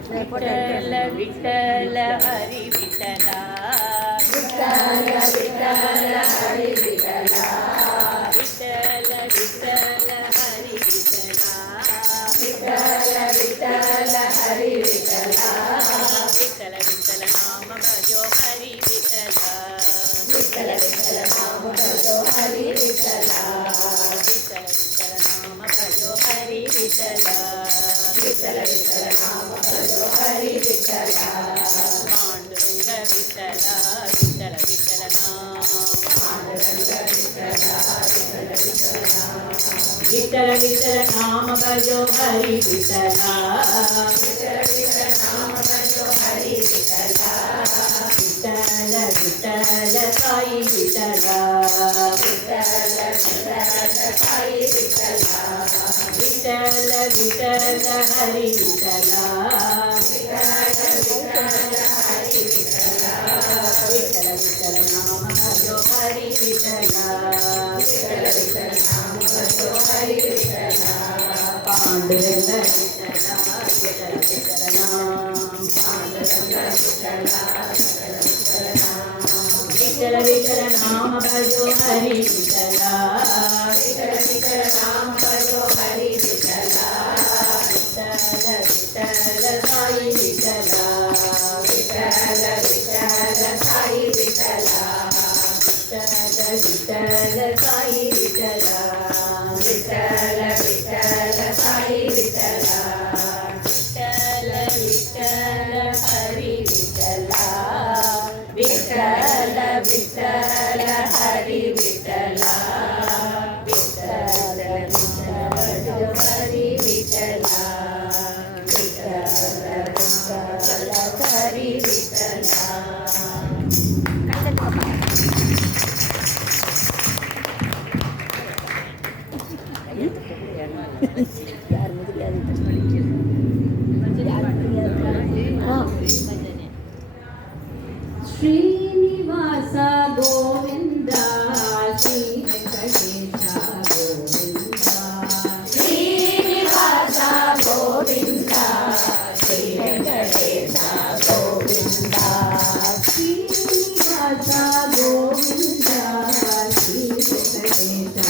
விட்டல விட்டல ஹரி விட்டலா விட்டல விட்டல ஹரி விட்டலா விட்டல விட்டல ஹரி விட்டலா விட்டல விட்டல ஹரி விட்டலா விட்டல விட்டல நாம பஜோ ஹரி விட்டலா விட்டல விட்டல நாம பஜோ ஹரி விட்டலா விட்டல விட்டல நாம பஜோ ஹரி விட்டலா விட்டல விட்டல நாம பஜோ ஹரி விட்டலா பாண்டுரங்க விட்டலா விட்டல விட்டல பாண்டுரங்க விட்டலா விட்டல விட்டலா விட்டல விட்டல நாம பஜோ ஹரி விட்டலா விட்டல விட்டல நாம பஜோ ஹரி விட்டலா விட்டல விட்டல சாயி விட்டலா விட்டல விட்டல சாயி விட்டலா விட்டல விட்டல ஹரி விட்டலா விட்டல விட்டல ஹரி விட்டலா விட்டல விட்டல நாம பஜோ ஹரி விட்டலா விட்டல விட்டல நாம பஜோ ஹரி விட்டலா பாண்டுரங்க விட்டலா விட்டல விட்டல நாம பாண்டுரங்க விட்டலா விட்டல விட்டலா विठल नाम भजो हरि विठला विठल विठल नाम भजो हरि विठला विठल विठल साई विठला विठल विठल साई विठला विठल विठल साई विठला विठल विठल साई विठला विठल विठल हरि विठला विठल विठल हरि विठला विठल विठल हरि विठला विठल विठल हरि विठला श्रीनिवास गोविंद श्री वेंकटेश गोविंद श्रीनिवास गोविंद श्री वेंकटेश गोविंद श्रीनिवास गोविंद श्री वेंकटेश